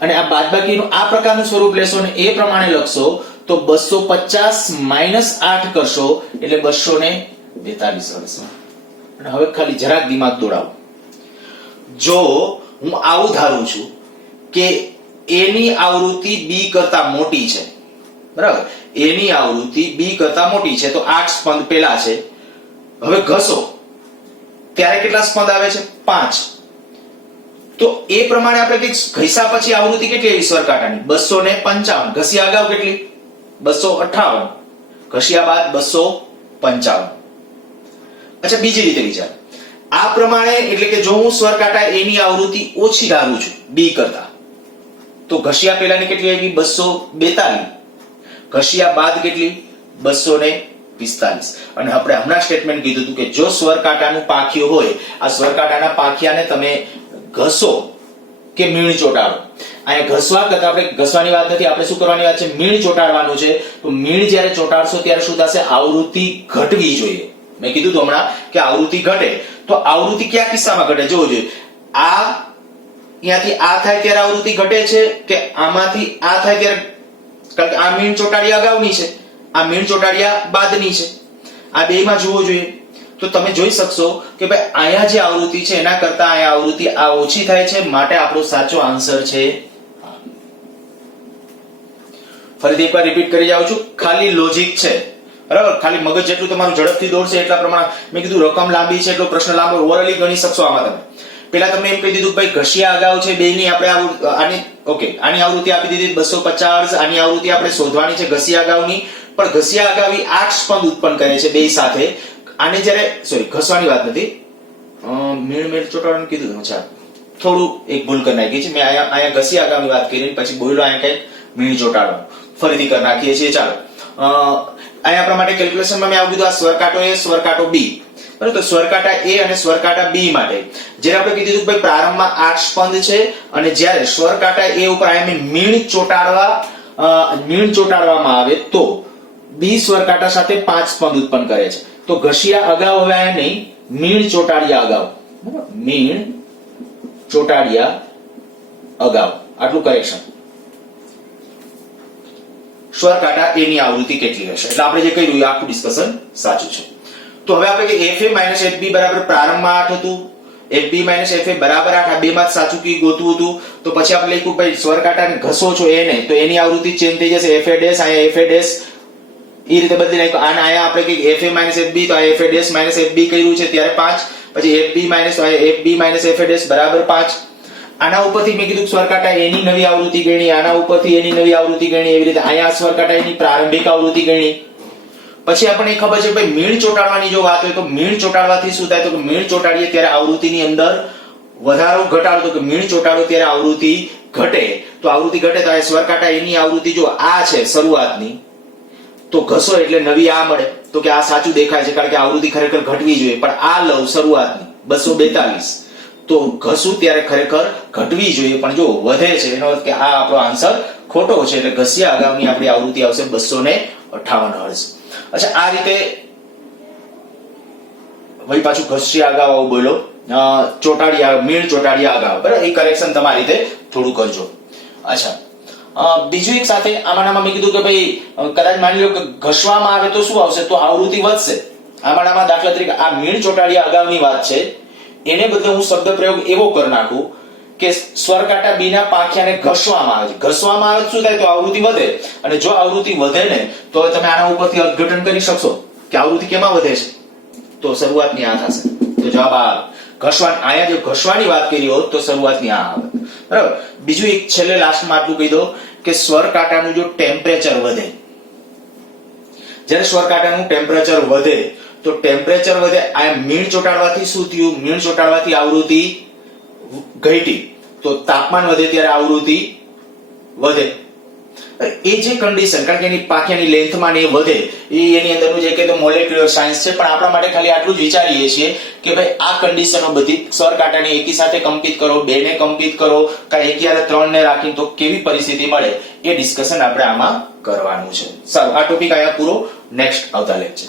અને આ બાદબાકીનું આ પ્રકારનું સ્વરૂપ લેશો ને એ પ્રમાણે લખશો તો 250 - 8 કરશો એટલે 242 હર્ટ્ઝ. અને હવે ખાલી જરાક દિમાગ દોડાવો. જો હું આવું ધારું છું કે A ની આવૃત્તિ B કરતા મોટી છે, બરાબર, A ની આવૃત્તિ B કરતા મોટી છે, તો 8 સ્પંદ પેલા છે, હવે ઘસો ત્યારે કેટલા સ્પંદ આવે છે? 5. તો એ પ્રમાણે આપણે કઈક ઘસ્યા પછી આવૃત્તિ કેટલી આવી સ્વર કાંટાની? 255. ઘસ્યા અગાઉ કેટલી? 258. ઘસ્યા બાદ 255. અચ્છા, બીજી રીતે વિચાર. આ પ્રમાણે એટલે કે જો હું સ્વર કાંટા એ ની આવૃત્તિ ઓછી ધારું છું બી કરતા, તો ઘસ્યા પહેલાની કેટલી આવી? 242. ઘસ્યા બાદ કેટલી? 245. અને આપણે હમણાં સ્ટેટમેન્ટ કીધું હતું કે જો સ્વર કાંટાનું પાંખિયું હોય, આ સ્વર કાંટાના પાંખિયાને તમે ઘસો કે મીણ ચોટાડો. અહીંયા ઘસવા કરતા આપણે ઘસવાની વાત નથી, આપણે શું કરવાની વાત છે? મીણ ચોટાડવાનું છે. તો મીણ જ્યારે ચોટાડશો ત્યારે શું થશે? આવૃત્તિ ઘટવી જોઈએ. મેં કીધું તો હમણાં કે આવૃત્તિ ઘટે. તો આવૃત્તિ કયા કિસ્સામાં ઘટે જોવું જોઈએ. આ અહીંયાથી આ થાય ત્યારે આવૃત્તિ ઘટે છે કે આમાંથી આ થાય ત્યારે? કારણ કે આ મીણ ચોટાડ્યા અગાઉની છે, આ મીણ ચોટાડ્યા બાદની છે. આ બેયમાં જોવું જોઈએ. તો તમે જોઈ શકશો કે ભાઈ અહીંયા જે આવૃત્તિ છે એના કરતા અહીંયા આવૃત્તિ આ ઓછી થાય છે, માટે આપણો સાચો આન્સર છે. ફરીથી એકવાર રિપીટ કરી જાઉં છું, ખાલી લોજિક છે, બરાબર? ખાલી મગજ જેટલું તમારું ઝડપથી દોડશે એટલા પ્રમાણે. મેં કીધું રકમ લાંબી છે એટલો પ્રશ્ન લાંબો, ઓરલી ગણી શકશો આમાં તમે. પેલા તમને એમ કહી દીધું ભાઈ ઘસ્યા અગાઉ છે બેયની આપણે આની ઓકે આની આવૃત્તિ આપી દીધી 250. આની આવૃત્તિ આપણે શોધવાની છે ઘસ્યા અગાઉની, પણ ઘસ્યા અગાઉ 8 સ્પંદ ઉત્પન્ન કરે છે બેય સાથે. આને જ્યારે સોરી ઘસવાની વાત નથી, મીણ ચોટાડવાનું કીધું. અચ્છા, થોડું એક ભૂલ કરી નાખી છે મેં. અહીંયા ઘસ્યા અગાઉની વાત કરી પછી બોલ્યો અહીંયા કઈક મીણ ચોટાડવાનું. ફરીથી કરી નાખીએ છીએ. ચાલો, અહીંયા આપણા માટે કેલ્ક્યુલેશનમાં મેં આવું કીધું આ સ્વર કાંટો એ, સ્વર કાંટો બી. બરાબર? તો સ્વર કાંટા એ અને સ્વર કાંટા બી માટે જ્યારે આપણે કીધું કે ભાઈ પ્રારંભમાં 8 સ્પંદ છે અને જ્યારે સ્વર કાંટા એ ઉપર મીણ ચોટાડવામાં આવે તો બી સ્વર કાંટા સાથે 5 સ્પંદ ઉત્પન્ન કરે છે. તો ઘસ્યા અગાઉ હવે આયા નહીં, મીણ ચોટાડ્યા અગાઉ. બરાબર? મીણ ચોટાડ્યા અગાઉ, આટલું કરેક્શન. સ્વર કાંટા એ ની આવૃત્તિ કેટલી હશે? એટલે આપણે જે કહ્યું એ આખું ડિસ્કશન સાચું છે. તો હવે આપણે કે fa - fb બરાબર પ્રારંભમાં 8 હતું, fb - fa બરાબર 8, આ બેમાં સાચું કી ગોતવું હતું. તો પછી આપણે લખ્યું ભાઈ સ્વર કાંટાને ઘસો છો એને, તો એની આવૃત્તિ ચેન્જ થઈ જશે. fa ડેશ અહીંયા fa ડેશ એ રીતે બદલી નાખ્યું. આને અહીંયા આપણે કે fa - fb, તો આ fa ડેશ - fb કર્યું છે ત્યારે 5. પછી fb - fa ડેશ બરાબર 5. આના ઉપરથી મેં કીધું સ્વર કાંટા એની નવી આવૃત્તિ ગણી, આના ઉપરથી એની નવી આવૃત્તિ ગણી, એવી રીતે અહીંયા સ્વર કાંટા એની પ્રારંભિક આવૃત્તિ ગણી. પછી આપણને ખબર છે ભાઈ મીણ ચોટાડવાની જો વાત હોય તો મીણ ચોટાડવાથી શું થાય? તો કે મીણ ચોટાડીએ ત્યારે આવૃત્તિની અંદર વધારો ઘટાડો. તો કે મીણ ચોટાડો ત્યારે આવૃત્તિ ઘટે. તો આવૃત્તિ ઘટે તો આ સ્વર કાંટા એની આવૃત્તિ જો આ છે શરૂઆતની, તો ઘસો એટલે નવી આ મળે. તો કે આ સાચું દેખાય છે કારણ કે આવૃત્તિ ખરેખર ઘટવી જોઈએ, પણ આ લવ શરૂઆતની 242, તો ઘસું ત્યારે ખરેખર ઘટવી જોઈએ પણ જો વધે છે એનો અર્થ કે આ આપણો આન્સર ખોટો છે. એટલે ઘસ્યા અગાઉની આપણી આવૃત્તિ આવશે 258 હર્ટ્ઝ. અચ્છા, આ રીતે વળી પાછું ઘસ્યા અગાઉ આવું બોલો, ચોટાડ્યા મીણ ચોટાડ્યા અગાઉ. બરાબર? એ કરેક્શન તમારી રીતે થોડું કરજો. અચ્છા, બીજું એક સાથે આમાં મેં કીધું કે ભાઈ કદાચ માની લો કે ઘસવામાં આવે તો શું આવશે? તો આવૃત્તિ વધશે. આમાં દાખલા તરીકે આ મીણ ચોટાડ્યા અગાઉની વાત છે, એને બદલે હું શબ્દ પ્રયોગ એવો કરી નાખું કે સ્વર કાંટા બી ના પાંખિયાને ઘસવામાં આવે છે. ઘસવામાં આવે શું થાય? તો આવૃત્તિ વધે. અને જો આવૃત્તિ વધે ને તો તમે આના ઉપરથી અર્થઘટન કરી શકશો કે આવૃત્તિ કેમાં વધે છે? તો શરૂઆતની આ થશે. તો જવાબ આ ઘસવાની. અહીંયા જો ઘસવાની વાત કરી હોત તો શરૂઆતની આ આવે. બરાબર? બીજું એક છેલ્લે લાસ્ટમાં આટલું કહી દો કે સ્વર કાંટાનું જો ટેમ્પરેચર વધે, જ્યારે સ્વર કાંટાનું ટેમ્પરેચર વધે તો ટેમ્પરેચર વધે. આ મીણ ચોટાડવાથી શું થયું? મીણ ચોટાડવાથી આવૃત્તિ ઘટી, તો તાપમાન વધે ત્યારે આવૃત્તિ વધે. એ જે કન્ડિશન, કારણ કે એની પાંખિયાની લેન્થમાં ને એ વધે, એ એની અંદરનું જે કે તો મોલેક્યુલર સાયન્સ છે, પણ આપણા માટે ખાલી આટલું જ વિચારીએ છીએ કે ભાઈ આ કન્ડિશનો બધી સ્વર કાંટાને એકી સાથે કમ્પિત કરો, બે ને કમ્પિત કરો, કાં એક યારે 3 ને રાખીને તો કેવી પરિસ્થિતિ મળે એ ડિસ્કશન આપણે આમાં કરવાનું છે. સારું, આ ટોપિક અહીંયા પૂરો. નેક્સ્ટ આવતા લેક્ચર